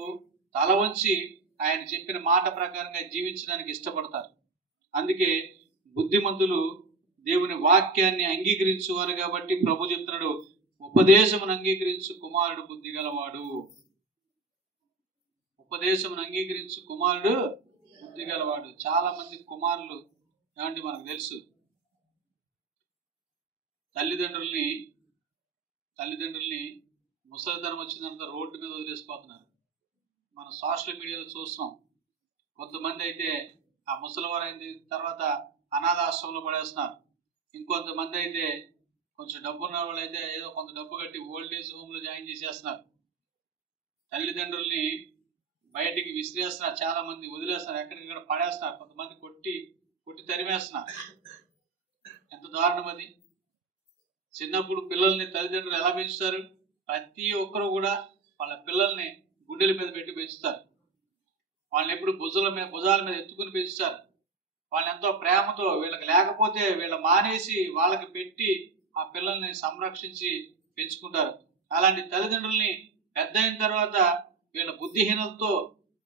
తల వంచి ఆయన చెప్పిన మాట ప్రకారంగా జీవించడానికి ఇష్టపడతారు. అందుకే బుద్ధిమంతులు దేవుని వాక్యాన్ని అంగీకరించువారు. కాబట్టి ప్రభు చెప్తున్నాడు, ఉపదేశమును అంగీకరించు కుమారుడు బుద్ధి గలవాడు. ఉపదేశమును అంగీకరించు కుమారుడు బుద్ధి గలవాడు. చాలా మంది కుమారులు మనకు తెలుసు, తల్లిదండ్రుల్ని ముసలితనం వచ్చినంత రోడ్డు మీద వదిలేసిపోతున్నారు. మన సోషల్ మీడియాలో చూస్తున్నాం. కొంతమంది అయితే ఆ ముసలివారు అయిన తర్వాత అనాథాశ్రమంలో పడేస్తున్నారు. ఇంకొంతమంది అయితే కొంచెం డబ్బున్న వాళ్ళు అయితే ఏదో కొంత డబ్బు కట్టి ఓల్డేజ్ హోమ్లో జాయిన్ చేసేస్తున్నారు. తల్లిదండ్రుల్ని బయటికి విసిరేస్తున్నారు, చాలా మంది వదిలేస్తున్నారు, ఎక్కడికక్కడ పడేస్తున్నారు, కొంతమంది కొట్టి తరిమేస్తున్నారు. ఎంత ఎంత దారుణం అది. చిన్నప్పుడు పిల్లల్ని తల్లిదండ్రులు ఎలా పెంచుతారు? ప్రతి ఒక్కరు కూడా వాళ్ళ పిల్లల్ని గుండెల మీద పెట్టి పెంచుతారు. వాళ్ళని ఎప్పుడు భుజాల మీద ఎత్తుకుని పెంచుతారు. వాళ్ళని ఎంతో ప్రేమతో, వీళ్ళకి లేకపోతే వీళ్ళ మానేసి వాళ్ళకి పెట్టి ఆ పిల్లల్ని సంరక్షించి పెంచుకుంటారు. అలాంటి తల్లిదండ్రుల్ని పెద్ద అయిన తర్వాత వీళ్ళ బుద్ధిహీనతతో,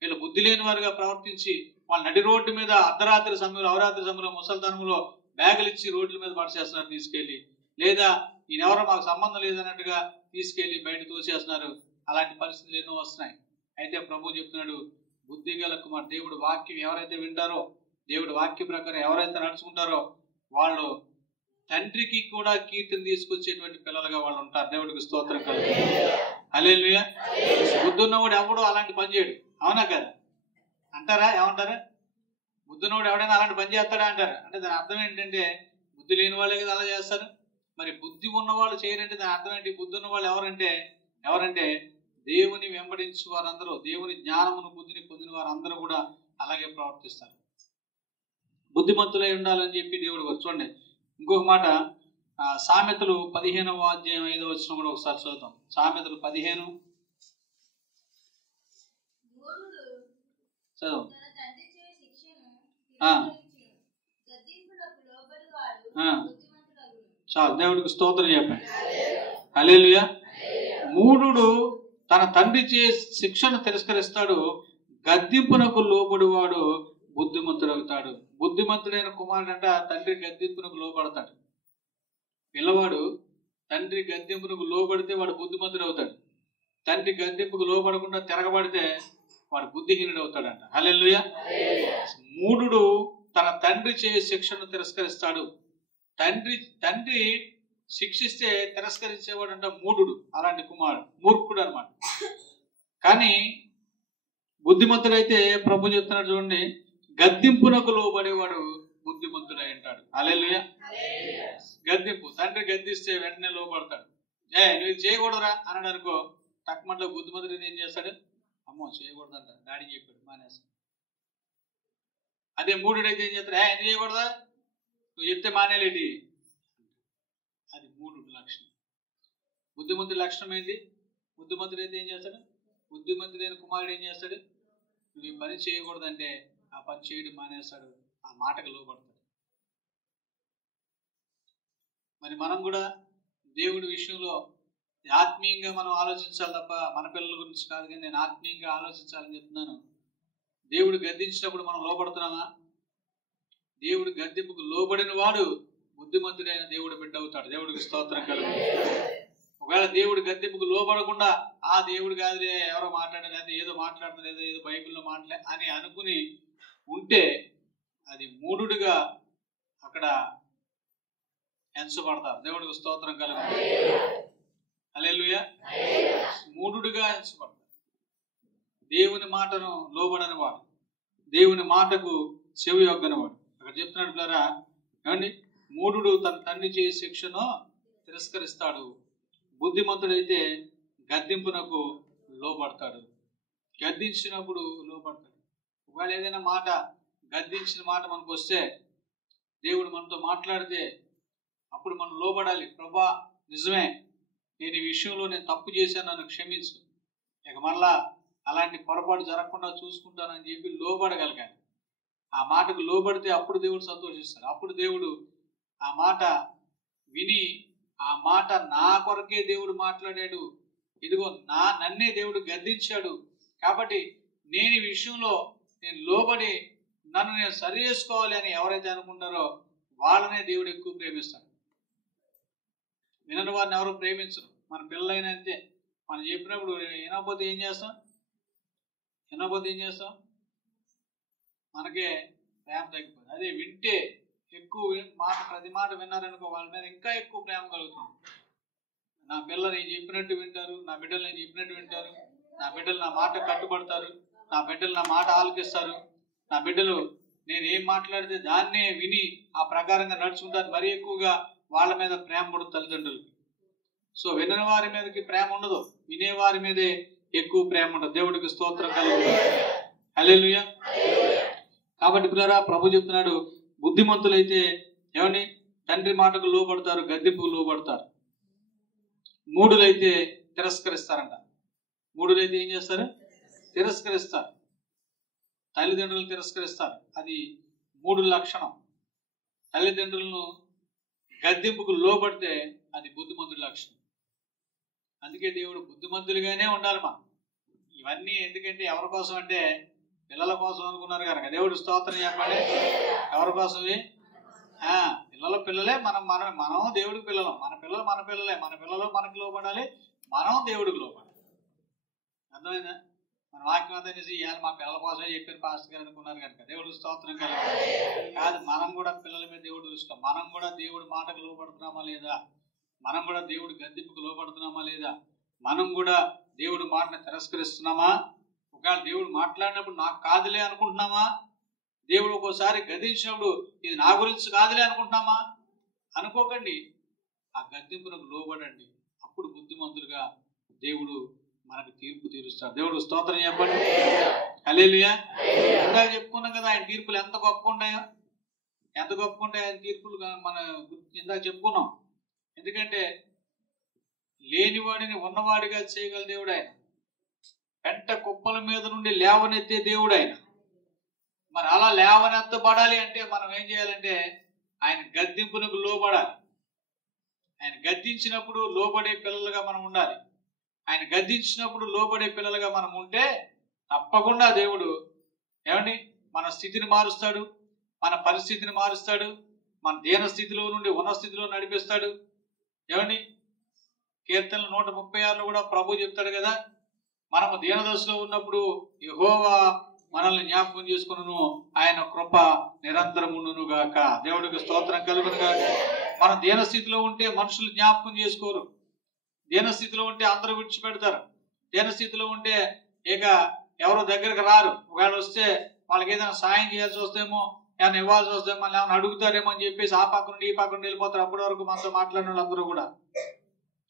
వీళ్ళ బుద్ధి లేని వారుగా ప్రవర్తించి వాళ్ళ నడి రోడ్డు మీద అర్ధరాత్రి సమయంలో, అవరాత్రి సమయంలో, ముసలితనంలో బ్యాగులు ఇచ్చి రోడ్ల మీద పడిచేస్తున్నారు తీసుకెళ్ళి. లేదా ఈయనెవరో మాకు సంబంధం లేదన్నట్టుగా తీసుకెళ్ళి బయట తోసేస్తున్నారు. అలాంటి పరిస్థితులు ఎన్నో వస్తున్నాయి. అయితే ప్రభు చెప్తున్నాడు, బుద్ధి గల కుమారుడు, దేవుడు వాక్యం ఎవరైతే వింటారో, దేవుడు వాక్య ప్రకారం ఎవరైతే నడుచుకుంటారో వాళ్ళు తండ్రికి కూడా కీర్తిని తీసుకొచ్చేటువంటి పిల్లలుగా వాళ్ళు ఉంటారు. దేవుడికి స్తోత్రం కలుగుతుంది. హల్లెలూయా. బుద్ధి ఉన్నవాడు ఎవడు అలాంటి పని చేయడు. అవునా కదా? అంటారా? ఏమంటారా? బుద్ధి ఉన్నవాడు ఎవడైనా అలాంటి పని చేస్తాడా అంటారు. అంటే దాని అర్థం ఏంటంటే బుద్ధి లేని వాళ్ళే కదా అలా చేస్తారు. మరి బుద్ధి ఉన్నవాళ్ళు చేయరంటే దాని అర్థం ఏంటి? బుద్ధి ఉన్న వాళ్ళు ఎవరంటే దేవుని వెంబడించు వారందరూ, దేవుని జ్ఞానమును బుద్ధిని పొందిన వారందరూ కూడా అలాగే ప్రవర్తిస్తారు. బుద్ధిమంతులై ఉండాలని చెప్పి దేవుడు చూడండి. ఇంకొక మాట, సామెతలు 15వ అధ్యాయం 5వ వచనం కూడా ఒకసారి చదువుతాం. సామెతలు 15 చదువు. చాలు, దేవుడికి స్తోత్రం చెప్పండి. హల్లెలూయా. మూఢుడు తన తండ్రి చే శిక్షను తిరస్కరిస్తాడు, గద్దింపునకు లోబడివాడు బుద్ధిమంతుడవుతాడు. బుద్ధిమంతుడైన కుమారుడు అంట తండ్రి గద్దింపునకు లోబడతాడు. పిల్లవాడు తండ్రి గద్దింపునకు లోబడితే వాడు బుద్ధిమంతుడు అవుతాడు. తండ్రి గద్దింపుకు లోబడకుండా తిరగబడితే వాడు బుద్ధిహీనుడు అవుతాడంట. హల్లెలూయా. మూఢుడు తన తండ్రి చే శిక్షను తిరస్కరిస్తాడు. తండ్రి శిక్షిస్తే తిరస్కరించేవాడు అంట మూఢుడు. అలాంటి కుమారుడు మూర్ఖుడు అనమాట. కానీ బుద్ధిమంతుడైతే ప్రభు చెప్తున్నాడు చూడండి, గద్దింపునకు లోబడేవాడు బుద్ధిమంతుడై ఉంటాడు. హల్లెలూయా. గద్దింపు, తండ్రి గద్దిస్తే వెంటనే లోబడతాడు. నువ్వు చేయకూడదురా అన్నాడు అనుకో, తక్కువలో బుద్ధిమంతుడు ఏం చేస్తాడు? అమ్మో చేయకూడదంట, డాడీ చెప్పాడు మానేస్తాడు. అదే మూఢుడైతే ఏం చేస్తాడు? ఎందుకు చేయకూడదా, నువ్వు చెప్తే మానేలేటి. అది మూఢుడు లక్షణం. బుద్ధిమంతుడి లక్షణం ఏంటి? బుద్ధిమంతుడైతే ఏం చేస్తాడు? బుద్ధిమంతుడైన కుమారుడు ఏం చేస్తాడు? నువ్వు ఈ పని చేయకూడదంటే ఆ పని చేయడం మానేస్తాడు, ఆ మాటకు లోబడతాడు. మరి మనం కూడా దేవుడి విషయంలో ఆత్మీయంగా మనం ఆలోచించాలి తప్ప మన పిల్లల గురించి కాదు. కానీ నేను ఆత్మీయంగా ఆలోచించాలని చెప్తున్నాను. దేవుడు గద్దించినప్పుడు మనం లోబడుతున్నామా? దేవుడు గద్దింపుకు లోబడిన వాడు బుద్ధిమంతుడైన దేవుడు బిడ్డ అవుతాడు. దేవుడికి స్తోత్రం కలుగుతుంది. ఒకవేళ దేవుడు గద్దింపుకు లోబడకుండా ఆ దేవుడు కాదులే, ఎవరో మాట్లాడలేదు, ఏదో మాట్లాడలేదు, ఏదో బైబిల్లో మాట్లాడే అని అనుకుని ఉంటే అది మూఢుడిగా అక్కడ ఎంచబడతారు. దేవుడికి స్తోత్రం కలుగుతుంది. హల్లెలూయా. మూఢుడిగా ఎంచబడతారు. దేవుని మాటను లోబడని వాడు, దేవుని మాటకు చెవి యొగ్గనివాడు. అక్కడ చెప్తున్నాడు పిల్లరా, ఏమండి, మూఢుడు తన తండ్రి చేసే శిక్షను తిరస్కరిస్తాడు, బుద్ధిమంతుడైతే గద్దింపునకు లోబడతాడు. గద్దించినప్పుడు లోబడతాడు. ఒకవేళ ఏదైనా మాట, గద్దించిన మాట మనకు వస్తే, దేవుడు మనతో మాట్లాడితే అప్పుడు మనం లోబడాలి. ప్రభా నిజమే, నేను ఈ విషయంలో నేను తప్పు చేశాను, నన్ను క్షమించు, ఇక మళ్ళా అలాంటి పొరపాటు జరగకుండా చూసుకుంటానని చెప్పి లోబడగలగాలి. ఆ మాటకు లోబడితే అప్పుడు దేవుడు సంతోషిస్తాడు. అప్పుడు దేవుడు ఆ మాట విని, ఆ మాట నా కొరకే దేవుడు మాట్లాడాడు, ఇదిగో నన్నే దేవుడు గద్దించాడు కాబట్టి నేను ఈ విషయంలో నేను లోబడి నన్ను నేను సరి చేసుకోవాలి అని ఎవరైతే అనుకుంటారో వాళ్ళనే దేవుడు ఎక్కువ ప్రేమిస్తాడు. వినని వారిని ఎవరు ప్రేమించరు. మన పిల్లలైనా అంతే. మనం చెప్పినప్పుడు వినకపోతే ఏం చేస్తాం? మనకే ప్రేమ తగ్గిపోతుంది. అదే వింటే ఎక్కువ మాట, ప్రతి మాట విన్నారనుకో వాళ్ళ మీద ఇంకా ఎక్కువ ప్రేమ కలుగుతుంది. నా పిల్లలు నేను చెప్పినట్టు వింటారు, నా బిడ్డలు నేను చెప్పినట్టు వింటారు, నా బిడ్డలు నా మాట కట్టుబడతారు, నా బిడ్డలు నా మాట ఆలకిస్తారు, నా బిడ్డలు నేను ఏం మాట్లాడితే దాన్నే విని ఆ ప్రకారంగా నడుచుకుంటారు. మరీ ఎక్కువగా వాళ్ళ మీద ప్రేమ పడుతుంది తల్లిదండ్రులకి. సో వినని వారి మీదకి ప్రేమ ఉండదు, వినేవారి మీదే ఎక్కువ ప్రేమ ఉండదు. దేవుడికి స్తోత్రం కలుగుతుంది. హల్లెలూయా. కాబట్టి పిల్లరా, ప్రభు చెప్తున్నాడు, బుద్ధిమంతులైతే ఏమండి తండ్రి మాటకు లోబడతారు, గద్దింపుకు లోబడతారు. మూఢులైతే తిరస్కరిస్తారంట. మూఢులైతే ఏం చేస్తారు? తిరస్కరిస్తారు. తల్లిదండ్రులు తిరస్కరిస్తారు. అది మూఢుల లక్షణం. తల్లిదండ్రులను గద్దింపుకు లోబడితే అది బుద్ధిమంతుడి లక్షణం. అందుకే దేవుడు బుద్ధిమంతులుగానే ఉండాలి మనం. ఇవన్నీ ఎందుకంటే ఎవరి కోసం అంటే పిల్లల కోసం అనుకున్నారు కనుక. దేవుడు స్తోత్రం చెప్పండి. ఎవరి కోసమే? పిల్లలే. మనం దేవుడికి పిల్లలం. మన పిల్లలే. మన పిల్లలు మనకు లోపడాలి, మనం దేవుడికి లోపడాలి. అర్థమైందా? మన వాక్యం అంతా చేసి ఇవాళ మా పిల్లల కోసమే చెప్పారు పాస్టర్ గారు అనుకున్నారు కనుక. దేవుడు స్తోత్రం కలగాలి. కాదు, మనం కూడా పిల్లల మీద దేవుడు దృష్టి. మనం కూడా దేవుడి మాటకు లోపడుతున్నామా లేదా? మనం కూడా దేవుడి గద్దింపుకు లోపడుతున్నామా లేదా? మనం కూడా దేవుడి మాటను తిరస్కరిస్తున్నామా? ఒకవేళ దేవుడు మాట్లాడినప్పుడు నాకు కాదులే అనుకుంటున్నామా? దేవుడు ఒక్కోసారి గద్దించినప్పుడు ఇది నా గురించి కాదులే అనుకుంటున్నామా? అనుకోకండి. ఆ గద్దింపునకు లోబడండి. అప్పుడు బుద్ధిమంతులుగా దేవుడు మనకు తీర్పు తీరుస్తాడు. దేవుడు స్తోత్రం చెప్పండి. హల్లెలూయా. ఇందాక చెప్పుకున్నాం కదా ఆయన తీర్పులు ఎంత గొప్పగా ఉంటాయో. ఎంత గొప్పగా ఉంటాయో ఆయన తీర్పులు మన ఇందాక చెప్పుకున్నాం. ఎందుకంటే లేనివాడిని ఉన్నవాడిగా చేయగల దేవుడు ఆయన. పెంట కుప్పల మీద నుండి లేవనెత్తే దేవుడు ఆయన. మరి అలా లేవనెత్తబడాలి అంటే మనం ఏం చేయాలంటే ఆయన గద్దింపునకు లోబడాలి. ఆయన గద్దించినప్పుడు లోబడే పిల్లలుగా మనం ఉండాలి. ఆయన గద్దించినప్పుడు లోబడే పిల్లలుగా మనం ఉంటే తప్పకుండా దేవుడు ఏమండి మన స్థితిని మారుస్తాడు, మన పరిస్థితిని మారుస్తాడు, మన దీన స్థితిలో నుండి ఉన్న స్థితిలో నడిపిస్తాడు. ఏమండి కీర్తనలు 136లో కూడా ప్రభు చెప్తాడు కదా, మనము దీనదశలో ఉన్నప్పుడు యెహోవా మనల్ని జ్ఞాపకం చేసుకును, ఆయన కృప నిరంతరం ఉండును గాక. దేవుడికి స్తోత్రం కలుగును గాక. మనం దీనస్థితిలో ఉంటే మనుషులు జ్ఞాపకం చేసుకోరు. దీనస్థితిలో ఉంటే అందరూ విడిచిపెడతారు. దీనస్థితిలో ఉంటే ఇక ఎవరు దగ్గరికి రారు. ఒకవేళ వస్తే వాళ్ళకి ఏదైనా సాయం చేయాల్సి వస్తేమో, ఏమైనా ఇవ్వాల్సి వస్తేమో, మళ్ళీ ఏమైనా అడుగుతారేమో అని చెప్పేసి ఆ పక్క నుండి ఈ పక్క నుండి వెళ్ళిపోతారు. అప్పటి వరకు మనతో మాట్లాడిన వాళ్ళందరూ కూడా.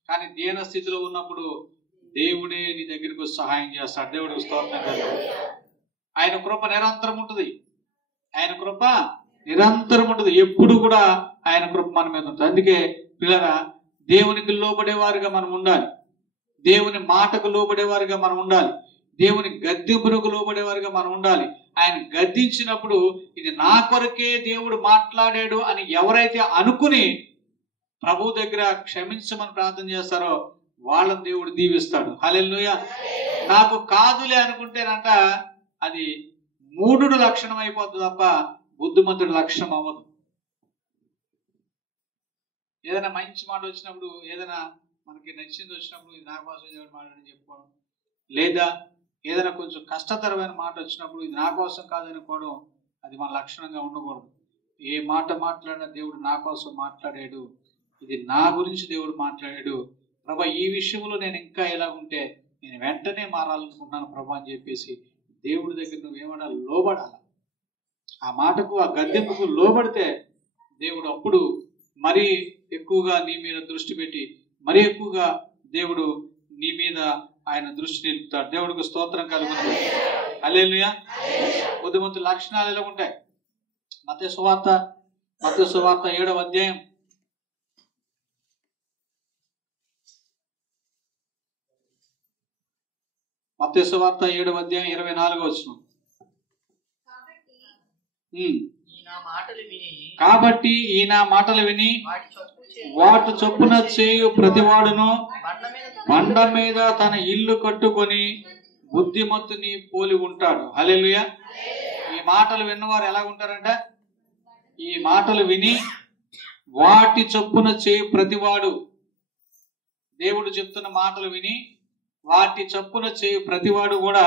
కానీ దీనస్థితిలో ఉన్నప్పుడు దేవుడే నీ దగ్గరికి సహాయం చేస్తాడు. దేవుడికి స్తోత్రం కలుగును. ఆయన కృప నిరంతరం ఉంటుంది. ఆయన కృప నిరంతరం ఉంటుంది. ఎప్పుడు కూడా ఆయన కృప మన మీద ఉంటుంది. అందుకే పిల్లరా, దేవునికి లోబడేవారుగా మనం ఉండాలి. దేవుని మాటకు లోబడేవారుగా మనం ఉండాలి. దేవుని గద్దింపునకు లోబడేవారుగా మనం ఉండాలి. ఆయన గద్దించినప్పుడు ఇది నా కొరకే దేవుడు మాట్లాడాడు అని ఎవరైతే అనుకుని ప్రభు దగ్గర క్షమించమని ప్రార్థన చేస్తారో వాళ్ళని దేవుడు దీవిస్తాడు. హల్లెలూయా. నాకు కాదులే అనుకుంటేనంట అది మూఢుడు లక్షణం అయిపోతుంది తప్ప బుద్ధిమంతుడి లక్షణం అవ్వదు. ఏదైనా మంచి మాట వచ్చినప్పుడు, ఏదైనా మనకి నచ్చింది వచ్చినప్పుడు ఇది నా కోసం దేవుడు మాట్లాడని చెప్పుకోవడం, లేదా ఏదైనా కొంచెం కష్టతరమైన మాట వచ్చినప్పుడు ఇది నా కోసం కాదనుకోవడం, అది మన లక్షణంగా ఉండకూడదు. ఏ మాట మాట్లాడినా దేవుడు నా కోసం మాట్లాడాడు, ఇది నా గురించి దేవుడు మాట్లాడాడు, ప్రభా ఈ విషయంలో నేను ఇంకా ఎలాగుంటే నేను వెంటనే మారాలనుకుంటున్నాను ప్రభా అని చెప్పేసి దేవుడి దగ్గర నువ్వేమడాలి? లోబడాలి. ఆ మాటకు, ఆ గద్దెంపుకు లోబడితే దేవుడు అప్పుడు మరీ ఎక్కువగా నీ మీద దృష్టి పెట్టి మరీ ఎక్కువగా దేవుడు నీ మీద ఆయన దృష్టి నిలుపుతాడు. దేవుడికి స్తోత్రం కలుగును. హల్లెలూయా. బుద్ధిమంతుల లక్షణాలు ఎలా ఉంటాయి? మత్తయి సువార్త 7వ అధ్యాయం 24వ వచనం. కాబట్టి ఈయన మాటలు విని వాటి చొప్పున చేయు ప్రతివాడును బండ మీద తన ఇల్లు కట్టుకొని బుద్ధిమంతుని పోలి ఉంటాడు. హల్లెలూయా. ఈ మాటలు విన్నవారు ఎలా ఉంటారంట? ఈ మాటలు విని వాటి చొప్పున చేయు ప్రతివాడు, దేవుడు చెప్తున్న మాటలు విని వాటి చొప్పున చేయు ప్రతివాడు కూడా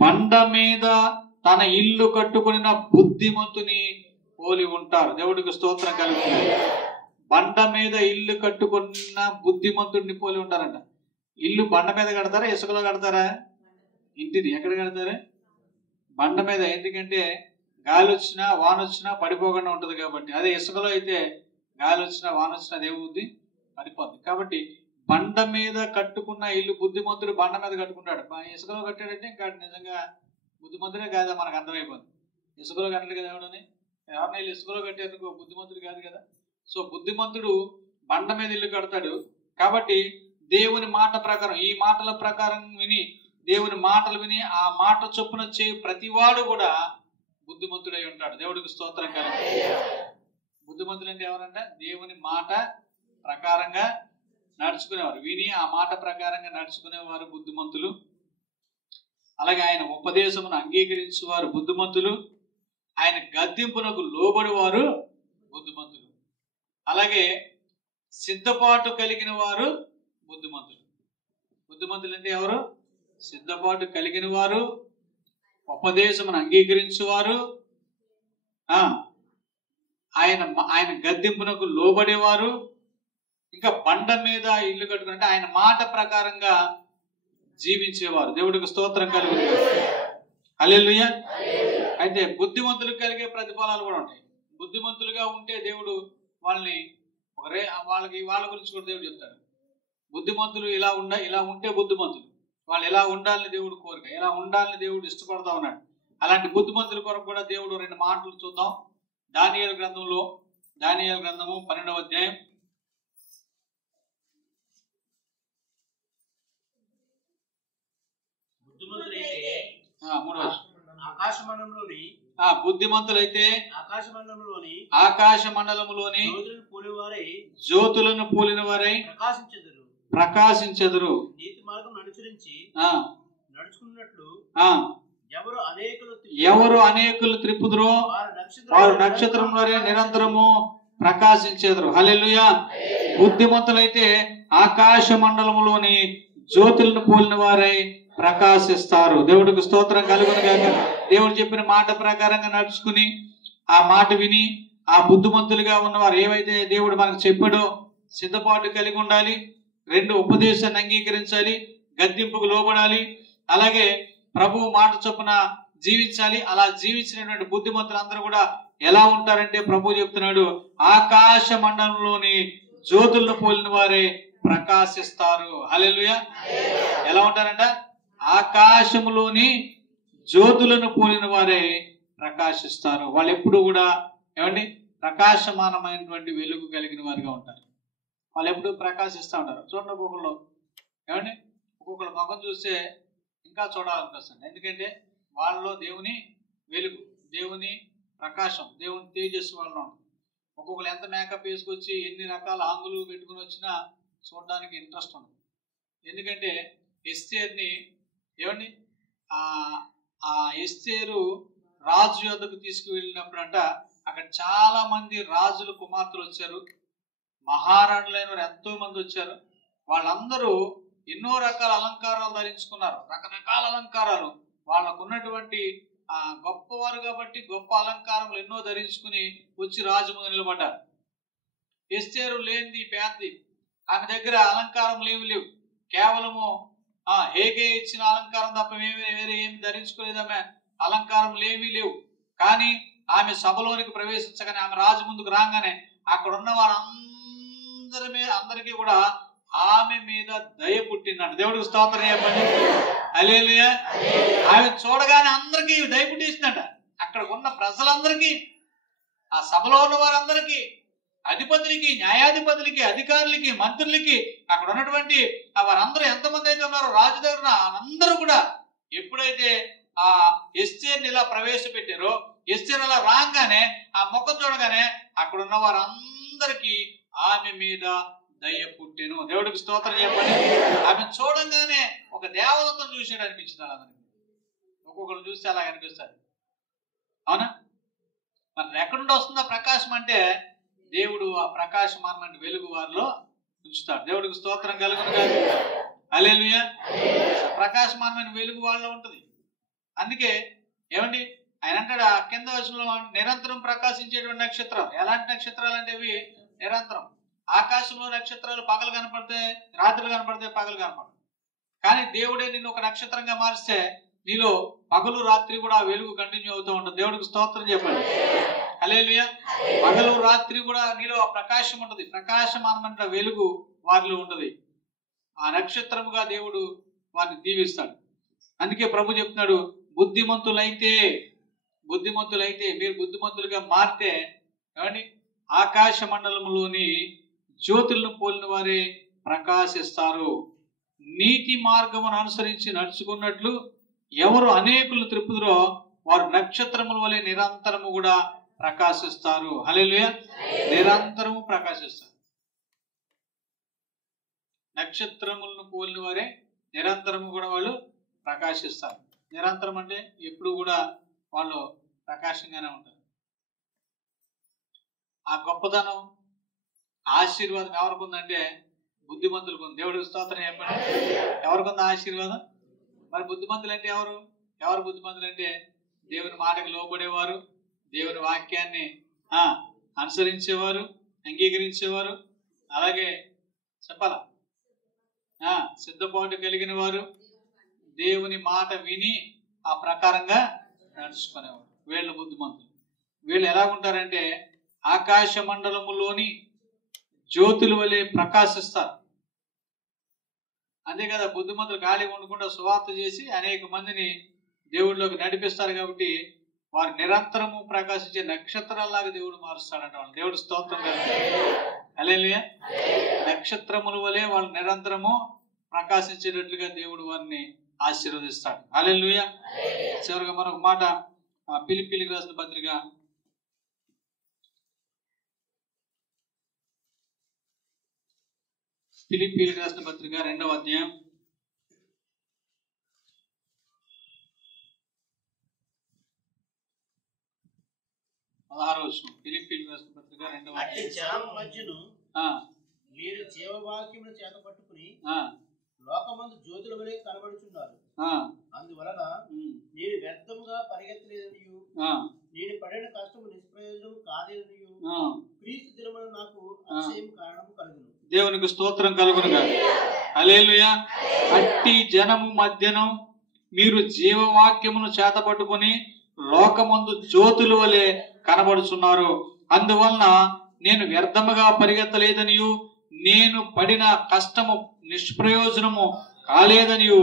బండ మీద తన ఇల్లు కట్టుకున్న బుద్ధిమంతుని పోలి ఉంటారు. దేవుడికి స్తోత్రం కలుగుతుంది. బండ మీద ఇల్లు కట్టుకున్న బుద్ధిమంతుడిని పోలి ఉంటారంట. ఇల్లు బండ మీద కడతారా, ఇసుకలో కడతారా? ఇంటిని ఎక్కడ కడతారా? బండ మీద. ఎందుకంటే గాలి వచ్చినా వాన వచ్చినా పడిపోకుండా ఉంటుంది కాబట్టి. అదే ఇసుకలో అయితే గాలి వచ్చినా వాన వచ్చినా అదేమవుద్ది? పడిపోద్ది. కాబట్టి బండ మీద కట్టుకున్న ఇల్లు, బుద్ధిమంతుడు బండ మీద కట్టుకుంటాడు. ఇసుకలో కట్టాడంటే ఇంకా నిజంగా బుద్ధిమంతుడే కాదా మనకు అర్థమైపోద్ది. ఇసుకలో కట్టలేదు కదా ఎవడని. ఎవరిని ఇసుకలో కట్టేందుకు బుద్ధిమంతుడు కాదు కదా. సో బుద్ధిమంతుడు బండ మీద ఇల్లు కడతాడు. కాబట్టి దేవుని మాట ప్రకారం, ఈ మాటల ప్రకారం విని, దేవుని మాటలు విని ఆ మాట చొప్పున చేయి ప్రతివాడు కూడా బుద్ధిమంతుడై ఉంటాడు. దేవుడికి స్తోత్రం కలుగుతుంది. బుద్ధిమంతులు అంటే ఎవరంటే దేవుని మాట ప్రకారంగా నడుచుకునేవారు, విని ఆ మాట ప్రకారంగా నడుచుకునేవారు బుద్ధిమంతులు. అలాగే ఆయన ఉపదేశమును అంగీకరించేవారు బుద్ధిమంతులు. ఆయన గద్దింపునకు లోబడి వారు బుద్ధిమంతులు. అలాగే సిద్ధపాటు కలిగిన వారు బుద్ధిమంతులు. బుద్ధిమంతులు అంటే ఎవరు? సిద్ధపాటు కలిగిన వారు, ఉపదేశమును అంగీకరించేవారు, ఆయన గద్దింపునకు లోబడేవారు, ఇంకా బండ మీద ఇల్లు కట్టుకుంటే ఆయన మాట ప్రకారంగా జీవించేవారు. దేవుడికి స్తోత్రం కలుగుతుంది. హల్లెలూయా. అయితే బుద్ధిమంతులకు కలిగే ప్రతిఫలాలు కూడా ఉంటాయి. బుద్ధిమంతులుగా ఉంటే దేవుడు వాళ్ళని వాళ్ళ గురించి కూడా దేవుడు చెప్తాడు. బుద్ధిమంతులు ఇలా ఉంటే బుద్ధిమంతులు, వాళ్ళు ఎలా ఉండాలని దేవుడు కోరిక, ఎలా ఉండాలని దేవుడు ఇష్టపడతా ఉన్నాడు. అలాంటి బుద్ధిమంతుల కొరకు కూడా దేవుడు 2 మాటలు చూద్దాం. దానియేలు గ్రంథము 12వ అధ్యాయం 3వ బుద్ధిమంతులైతే ఆకాశ మండలములోని జ్యోతులను పోలిన వారై ప్రకాశించెదరు. ఎవరు అనేకులు త్రిప్పుదురో వారు నక్షత్రం వరే నిరంతరము ప్రకాశించెదరు. హల్లెలూయా. బుద్ధిమంతులైతే ఆకాశ మండలములోని జ్యోతులను పోలిన వారై ప్రకాశిస్తారు. దేవుడికి స్తోత్రం కలుగును గాక. దేవుడు చెప్పిన మాట ప్రకారంగా నడుచుకుని ఆ మాట విని ఆ బుద్ధిమంతులుగా ఉన్నవారు ఏవైతే దేవుడు మనకు చెప్పాడో సిద్ధపాటు కలిగి ఉండాలి. 2 ఉపదేశాన్ని అంగీకరించాలి, గద్దింపుకు లోబడాలి, అలాగే ప్రభువు మాట చొప్పున జీవించాలి. అలా జీవించినటువంటి బుద్ధిమంతులందరూ కూడా ఎలా ఉంటారంటే ప్రభు చెప్తున్నాడు, ఆకాశ మండలంలోని జ్యోతులను పోలిన వారే ప్రకాశిస్తారు. హల్లెలూయా. ఎలా ఉంటారంట? ఆకాశములోని జ్యోతులను పోలిన వారే ప్రకాశిస్తారు. వాళ్ళు ఎప్పుడు కూడా ఏమండి ప్రకాశమానమైనటువంటి వెలుగు కలిగిన వారిగా ఉంటారు. వాళ్ళు ఎప్పుడు ప్రకాశిస్తూ ఉంటారు. చూడండి, ఒక్కొక్కరు ముఖం చూస్తే ఇంకా చూడాలనిపిస్తుంది. ఎందుకంటే వాళ్ళలో దేవుని వెలుగు, దేవుని ప్రకాశం, దేవుని తేజస్సు వాళ్ళలో ఉంటుంది. ఒక్కొక్కరు ఎంత మేకప్ వేసుకొచ్చి ఎన్ని రకాల ఆంగులు పెట్టుకుని వచ్చినా చూడడానికి ఇంట్రెస్ట్ ఉంటుంది. ఎందుకంటే ఎస్తేర్ని ఏమండి ఆ ఎస్తేరు రాజు యొద్దకు తీసుకువెళ్ళినప్పుడు అంట అక్కడ చాలా మంది రాజుల కుమార్తెలు వచ్చారు, మహారాణులైన వారు ఎంతో మంది వచ్చారు. వాళ్ళందరూ ఎన్నో రకాల అలంకారాలు ధరించుకున్నారు, రకరకాల అలంకారాలు. వాళ్ళకు ఉన్నటువంటి గొప్పవారు కాబట్టి గొప్ప అలంకారములు ఎన్నో ధరించుకుని వచ్చి రాజు ముందు నిలబడ్డారు. ఎస్తేరు లేనిది పేదది, ఆమె దగ్గర అలంకారం లేవు. కేవలము హేగే ఇచ్చిన అలంకారం తప్ప వేరే ఏమి ధరించుకోలేదమే, అలంకారం లేవు. కానీ ఆమె సభలోనికి ప్రవేశించగానే, ఆమె రాజు ముందుకు రాగానే అక్కడ ఉన్న అందరికీ కూడా ఆమె మీద దయ పుట్టిందంట. దేవుడికి స్తోత్రం చెప్పండి. హల్లెలూయా. ఆమె చూడగానే అందరికీ దయ పుట్టించిందంట. అక్కడ ఉన్న ప్రజలందరికీ, ఆ సభలో ఉన్న వారందరికీ, అధిపతులకి, న్యాయాధిపతులకి, అధికారులకి, మంత్రులకి, అక్కడ ఉన్నటువంటి వారందరూ ఎంతమంది అయితే ఉన్నారో రాజు దగ్గర అందరూ కూడా ఎప్పుడైతే ఆ ఎస్తేర్ని ఇలా ప్రవేశపెట్టారో, ఎస్తేర్ అలా రాగానే ఆ ముఖం చూడగానే అక్కడ ఉన్న వారందరికీ ఆమె మీద దయ పుట్టెను. దేవుడికి స్తోత్రం చెప్పండి. ఆమె చూడంగానే ఒక దేవదత్తం చూసాడు అనిపించింది. అందరికి ఒక్కొక్కరు చూస్తే అలా అనిపిస్తారు. అవునా? మరి ఎక్కడి నుండి వస్తుందా ప్రకాశం అంటే దేవుడు ఆ ప్రకాశమానమైన వెలుగు వారిలో ఉంచుతాడు. దేవుడికి స్తోత్రం కలుగును గాక. హల్లెలూయా. ప్రకాశమానమైన వెలుగు వాళ్ళలో ఉంటుంది. అందుకే ఏమండి ఆయన అంటాడు ఆ కింద వచనంలో, నిరంతరం ప్రకాశించేటువంటి నక్షత్రాలు. ఎలాంటి నక్షత్రాలు అంటే అవి నిరంతరం. ఆకాశంలో నక్షత్రాలు పగలు కనపడితే, రాత్రులు కనపడితే, పగలు కనపడతాయి. కానీ దేవుడే నిన్ను ఒక నక్షత్రంగా మారిస్తే నీలో పగలు రాత్రి కూడా వెలుగు కంటిన్యూ అవుతూ ఉంటుంది. దేవుడికి స్తోత్రం చెప్పండి. హల్లెలూయా. పగలు రాత్రి కూడా నీలో ప్రకాశం ఉంటుంది, ప్రకాశమానమైన వెలుగు వారిలో ఉంటుంది. ఆ నక్షత్రముగా దేవుడు వారిని దీవిస్తాడు. అందుకే ప్రభు చెప్తున్నాడు, బుద్ధిమంతులైతే మీరు బుద్ధిమంతులుగా మారితే ఏమండి ఆకాశ మండలములోని జ్యోతులను పోలిన వారే ప్రకాశిస్తారు. నీతి మార్గమును అనుసరించి నడుచుకున్నట్లు ఎవరు అనేకులను త్రిప్పుదురో వారు నక్షత్రముల వలె నిరంతరము కూడా ప్రకాశిస్తారు. హల్లెలూయా. నిరంతరము ప్రకాశిస్తారు. నక్షత్రములను పోలిన వారే నిరంతరము కూడా వాళ్ళు ప్రకాశిస్తారు. నిరంతరం అంటే ఎప్పుడు కూడా వాళ్ళు ప్రకాశంగానే ఉంటారు. ఆ గొప్పతనం ఆశీర్వాదం ఎవరికి ఉందంటే బుద్ధిమంతులకు ఉంది. దేవుడికి స్తోత్రం చెప్పండి. ఎవరికి ఉంది ఆశీర్వాదం? మరి బుద్ధిమంతులు అంటే ఎవరు బుద్ధిమంతులు అంటే దేవుని మాటకు లోబడేవారు, దేవుని వాక్యాన్ని అనుసరించేవారు, అంగీకరించేవారు, అలాగే చెప్పాలా సిద్ధపాటు కలిగిన వారు, దేవుని మాట విని ఆ ప్రకారంగా నడుచుకునేవారు. వీళ్ళు బుద్ధిమంతులు. వీళ్ళు ఎలా ఉంటారంటే ఆకాశ మండలములోని జ్యోతుల వలె ప్రకాశిస్తారు. అంతే కదా, బుద్ధిమంతులు ఖాళీగా ఉండకుండా సువార్త చేసి అనేక మందిని దేవుడిలోకి నడిపిస్తారు. కాబట్టి వారు నిరంతరము ప్రకాశించే నక్షత్రాల్లాగా దేవుడు మారుస్తాడంట వాళ్ళు. దేవుడు స్తోత్రం కలుగుతాడు. హల్లెలూయా. నక్షత్రముల వలె వాళ్ళు నిరంతరము ప్రకాశించేటట్లుగా దేవుడు వారిని ఆశీర్వదిస్తాడు. హల్లెలూయా. చివరిగా మరొక మాట, ఫిలిప్పీయులకు రాసిన పత్రిక 2వ అధ్యాయం 16వ వచనం. ఫిలిప్పీయులకు రాసిన పత్రిక 2వ అధ్యాయం. మీరు జీవవాక్యమును చేతపట్టుకుని లోకమందు జ్యోతుల వలె కనబడుచున్నారు. అందువలన నేను వ్యర్థముగా పరిగెత్తలేదనియు నేను పడిన కష్టము నిష్ప్రయోజనము కాదేననియు క్రీస్తు దినమున నాకు అతిశయం కారణము కలుగును. దేవునికి స్తోత్రం కలుగునుగా. హల్లెలూయా. అట్టి జనము మధ్యను మీరు జీవవాక్యమును చేతపట్టుకుని లోకమందు జ్యోతుల వలె కనబడుచున్నారు. అందువలన నేను వ్యర్థముగా పరిగెత్తలేదనియు నేను పడిన కష్టము నిష్ప్రయోజనము కాలేదనియు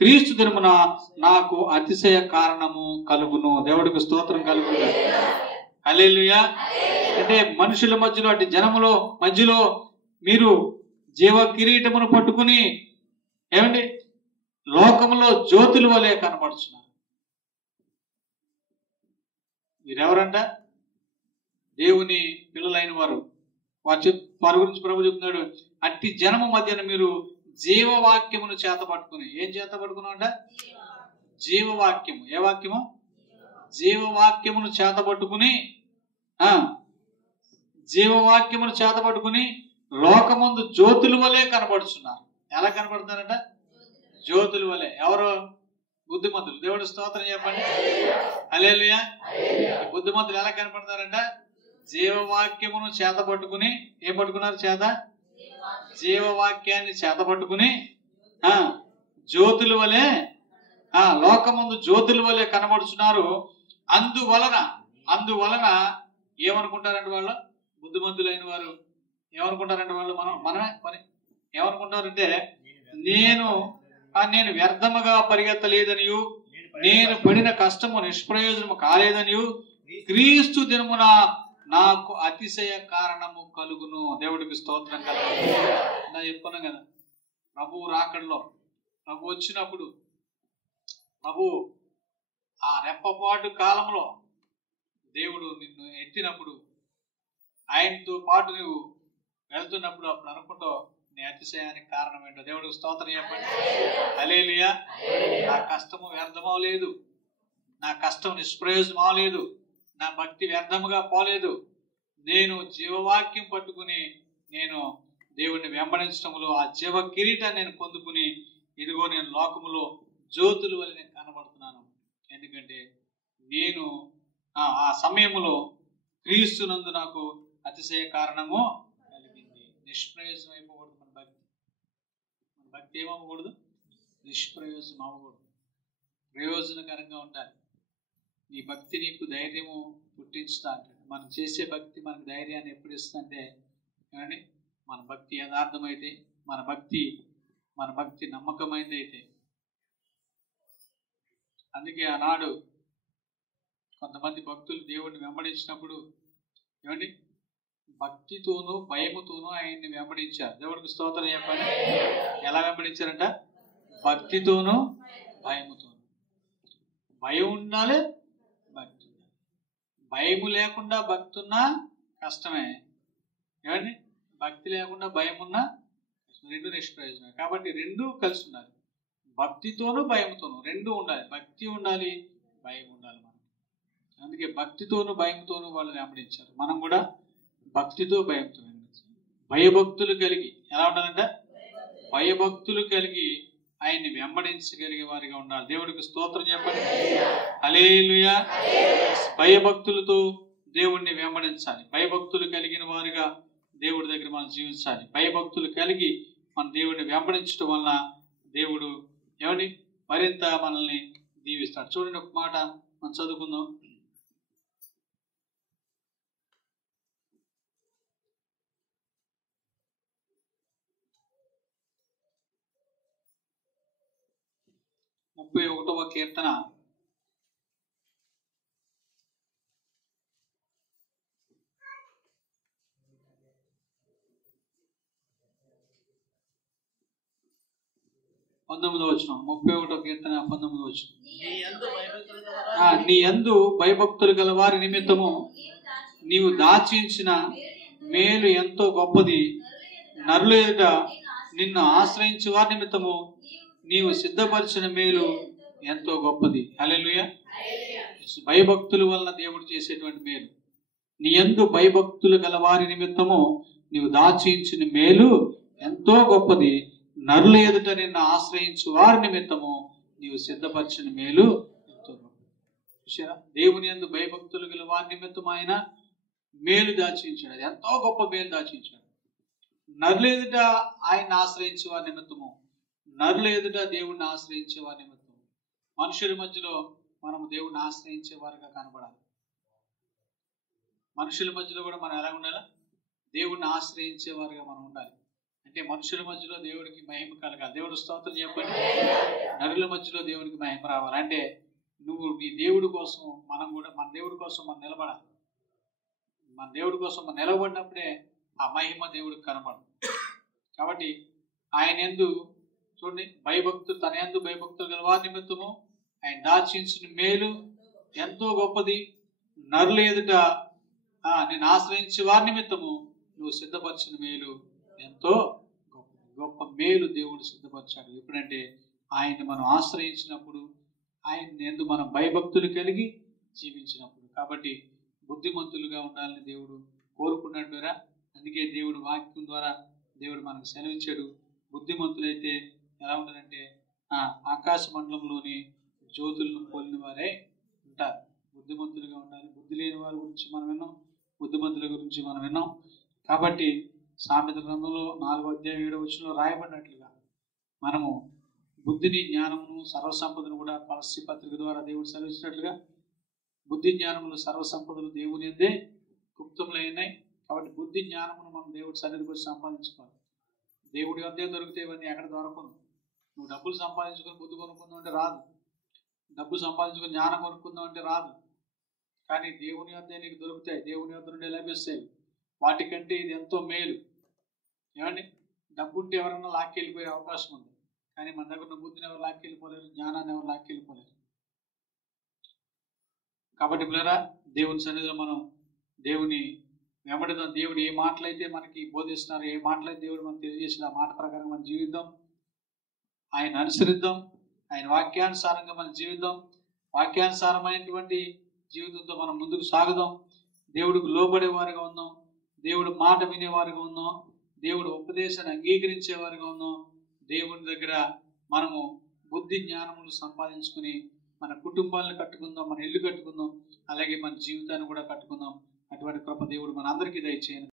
క్రీస్తు దినమున నాకు అతిశయ కారణము కలుగును. దేవుడికి స్తోత్రం కలుగును. హల్లెలూయా. అంటే మనుషుల మధ్యలో, అటు జనములో మధ్యలో మీరు జీవ కిరీటమును పట్టుకుని ఏమండి లోకములో జ్యోతుల వలె కనబడుచున్నారు. మీరెవరంట? దేవుని పిల్లలైన వారు. వారి గురించి ప్రభు చెప్తున్నాడు, అట్టి జనము మధ్యన మీరు జీవవాక్యమును చేత పట్టుకుని. ఏం చేత పట్టుకున్నామంట? జీవవాక్యము. ఏ వాక్యము? జీవవాక్యమును చేత పట్టుకుని జీవవాక్యమును చేత పట్టుకుని లోకమందు జ్యోతుల వలె కనబడుచున్నారు. ఎలా కనబడుతున్నారంట? జ్యోతుల వలె. ఎవరు? బుద్ధిమంతులు. దేవుడు స్తోత్రం చెప్పండి. హల్లెలూయా. బుద్ధిమంతులు ఎలా కనపడతారంట? జీవవాక్యమును చేత పట్టుకుని. ఏం పట్టుకున్నారు? చేత జీవవాక్యాన్ని చేత పట్టుకుని జ్యోతుల వలె లోకమందు జ్యోతుల వలె కనబడుచున్నారు. అందువలన ఏమనుకుంటారంటే వాళ్ళు, బుద్ధిమంతులైన వారు ఏమనుకుంటారంటే వాళ్ళు, మనమే పని ఏమనుకుంటారంటే నేను వ్యర్థముగా పరిగెత్తలేదనియు నేను పడిన కష్టము నిష్ప్రయోజనము కాలేదనియు క్రీస్తు దినమున నాకు అతిశయ కారణము కలుగును. దేవుడికి స్తోత్రం కలుగును. నా చెప్పుకున్నాం కదా, ప్రభు రాకడలో, ప్రభు వచ్చినప్పుడు, ప్రభు ఆ రెప్పపాటు కాలంలో దేవుడు నిన్ను ఎత్తినప్పుడు, ఆయనతో పాటు నువ్వు వెళ్తున్నప్పుడు అప్పుడు అనుకుంటావు నీ అతిశయానికి కారణం ఏంటో. దేవుడికి స్తోత్రం చెప్పండి. హల్లెలూయా. నా కష్టము వ్యర్థమవలేదు, నా కష్టం నిష్ప్రయోజనం అవలేదు, నా భక్తి వ్యర్థముగా పోలేదు. నేను జీవవాక్యం పట్టుకుని నేను దేవుడిని వెంబడించడంలో ఆ జీవ కిరీటాన్ని నేను పొందుకుని ఇదిగో నేను లోకములో జ్యోతుల వల్ల నేను కనబడుతున్నాను. ఎందుకంటే నేను ఆ సమయంలో క్రీస్తునందు నాకు అతిశయ కారణము కలిగింది. నిష్ప్రయోజనం అయిపోకూడదు మన భక్తి. మన భక్తి ఏమవ్వకూడదు? నిష్ప్రయోజనం అవ్వకూడదు. ప్రయోజనకరంగా ఉండాలి. నీ భక్తి నీకు ధైర్యము పుట్టించుతా అంటాడు. మనం చేసే భక్తి మనకు ధైర్యాన్ని ఎప్పుడు ఇస్తుందంటే, ఏమండి, మన భక్తి యథార్థమైతే, మన భక్తి నమ్మకమైనది అయితే. అందుకే ఆనాడు కొంతమంది భక్తులు దేవుడిని వెంబడించినప్పుడు ఏమండి భక్తితోనూ భయముతోనూ ఆయన్ని వెంబడించారు. దేవుడికి స్తోత్రం చెప్పండి. ఎలా వెంబడించారంట? భక్తితోనూ భయముతోనూ. భయం ఉండాలి, భక్తి ఉండాలి. భయము లేకుండా భక్తి ఉన్నా కష్టమే. ఏమండి? భక్తి లేకుండా భయం ఉన్నా రెండు నిష్ప్రయోజనం. కాబట్టి రెండు కలిసి ఉండాలి. భక్తితోనూ భయముతోనూ రెండు ఉండాలి. భక్తి ఉండాలి, భయం ఉండాలి మనం. అందుకే భక్తితోనూ భయంతోనూ వాళ్ళు వెంబడించారు. మనం కూడా భక్తితో భయంతో వెంబడించాలి. భయభక్తులు కలిగి ఎలా ఉండాలంటే? భయభక్తులు కలిగి ఆయన్ని వెంబడించగలిగే వారిగా ఉండాలి. దేవుడికి స్తోత్రం చెప్పండి. హల్లెలూయా. భయభక్తులతో దేవుణ్ణి వెంబడించాలి. భయభక్తులు కలిగిన వారిగా దేవుడి దగ్గర మనం జీవించాలి. భయభక్తులు కలిగి మన దేవుడిని వెంబడించడం వలన దేవుడు ఏమని మరింత మనల్ని దీవిస్తాడు. చూడండి, ఒక మాట మనం చదువుకుందాం. ముప్పై 31వ కీర్తన 19వ వచనం. 31వ కీర్తన 19వ వచనం. నీ యందు భయభక్తులు గల వారి నిమిత్తము నీవు దాచించిన మేలు ఎంతో గొప్పది. నరుల ఎదుట నిన్ను ఆశ్రయించే వారి నిమిత్తము నీవు సిద్ధపరిచిన మేలు ఎంతో గొప్పది. హల్లెలూయా. భయభక్తుల వలన దేవుడు చేసేటువంటి మేలు. నీ యందు భయభక్తులు గల వారి నిమిత్తము నీవు దాచించిన మేలు ఎంతో గొప్పది. నరుల ఎదుట నిన్ను ఆశ్రయించు వారి నిమిత్తము నీవు సిద్ధపరిచిన మేలు ఎంతో గొప్పది. చూసారా? దేవుని యందు భయభక్తులు గల వారి నిమిత్తం ఆయన మేలు దాచించాడు. అది ఎంతో గొప్ప మేలు దాచించాడు. నరుల ఎదుట ఆయన ఆశ్రయించే వారి నిమిత్తము, నరుల ఎదుట దేవుణ్ణి ఆశ్రయించే వారి నిమిత్తము, మనుషుల మధ్యలో మనము దేవుణ్ణి ఆశ్రయించే వారిగా కనబడాలి. మనుషుల మధ్యలో కూడా మనం ఎలా ఉండాలి? దేవుణ్ణి ఆశ్రయించే వారిగా మనం ఉండాలి. అంటే మనుషుల మధ్యలో దేవుడికి మహిమ కలగాలి. దేవుడు స్తోత్రం చెప్పండి. నరుల మధ్యలో దేవుడికి మహిమ రావాలి. అంటే నువ్వు నీ దేవుడి కోసం, మనం కూడా మన దేవుడి కోసం మనం నిలబడాలి. మన దేవుడి కోసం మనం నిలబడినప్పుడే ఆ మహిమ దేవుడికి కనబడదు. కాబట్టి ఆయన యందు చూడండి, భయభక్తులు, తన యందు భయభక్తులు గల వారి నిమిత్తము ఆయన దాచించిన మేలు ఎంతో గొప్పది. నరుల ఎదుట నేను ఆశ్రయించే వారి నిమిత్తము నువ్వు సిద్ధపరిచిన మేలు ఎంతో గొప్పది. గొప్ప మేలు దేవుడు సిద్ధపరిచాడు. ఎప్పుడంటే ఆయన్ని మనం ఆశ్రయించినప్పుడు, ఆయన యందు మనం భయభక్తులు కలిగి జీవించినప్పుడు. కాబట్టి బుద్ధిమంతులుగా ఉండాలని దేవుడు కోరుకున్నట్టురా. అందుకే దేవుడు వాక్యం ద్వారా దేవుడు మనకు సెలవించాడు. బుద్ధిమంతులైతే ఎలా ఉంటారంటే ఆకాశ మండలంలోని జ్యోతులను పోలిన వారే ఉంటారు. బుద్ధిమంతులుగా ఉండాలి. బుద్ధి లేని వారి గురించి మనం విన్నాం, బుద్ధిమంతుల గురించి మనం విన్నాం. కాబట్టి సామెత గ్రంథంలో 4వ అధ్యాయం 7వ వచనంలో రాయబడినట్లుగా మనము బుద్ధిని, జ్ఞానమును, సర్వసంపదను కూడా కొలస్సీ పత్రిక ద్వారా దేవుడు సెలవించినట్లుగా బుద్ధి జ్ఞానములు సర్వసంపదలు దేవుని యందే గుప్తములైనాయి. కాబట్టి బుద్ధి జ్ఞానమును మనం దేవుడి సన్నిధికి వచ్చి సంపాదించుకోవాలి. దేవుడి వద్దే దొరికితే ఇవన్నీ ఎక్కడ దొరకదు. నువ్వు డబ్బులు సంపాదించుకొని బుద్ధి కొనుక్కుందాం అంటే రాదు. డబ్బు సంపాదించుకొని జ్ఞానం కొనుక్కుందాం అంటే రాదు. కానీ దేవుని వద్దే నీకు దొరుకుతాయి, దేవుని వద్ద నుండి లభిస్తాయి. వాటికంటే ఇది ఎంతో మేలు. ఏమండి? డబ్బు ఉంటే ఎవరన్నా లాక్కెళ్ళిపోయే అవకాశం ఉంది. కానీ మన దగ్గర ఉన్న బుద్ధిని ఎవరు లాక్కెళ్ళిపోలేరు, జ్ఞానాన్ని ఎవరు లాక్కెళ్ళిపోలేరు. కాబట్టి పిల్లరా, దేవుని సన్నిధిలో మనం దేవుని వెంబడిద్దాం. దేవుడు ఏ మాటలైతే మనకి బోధిస్తున్నారు, ఏ మాటలైతే దేవుడు మనకు తెలియజేసిన ఆ మాట ప్రకారం మనం జీవిద్దాం. ఆయన అనుసరిద్దాం. ఆయన వాక్యానుసారంగా మనం జీవిద్దాం. వాక్యానుసారమైనటువంటి జీవితంతో మనం ముందుకు సాగుదాం. దేవుడికి లోబడే వారిగా ఉందాం. దేవుడు మాట వినేవారిగా ఉందాం. దేవుడు ఉపదేశాన్ని అంగీకరించే వారిగా ఉందాం. దేవుని దగ్గర మనము బుద్ధి జ్ఞానములు సంపాదించుకుని మన కుటుంబాలను కట్టుకుందాం, మన ఇల్లు కట్టుకుందాం, అలాగే మన జీవితాన్ని కూడా కట్టుకుందాం. అటువంటి కృప దేవుడు మన అందరికీ దయచేయను.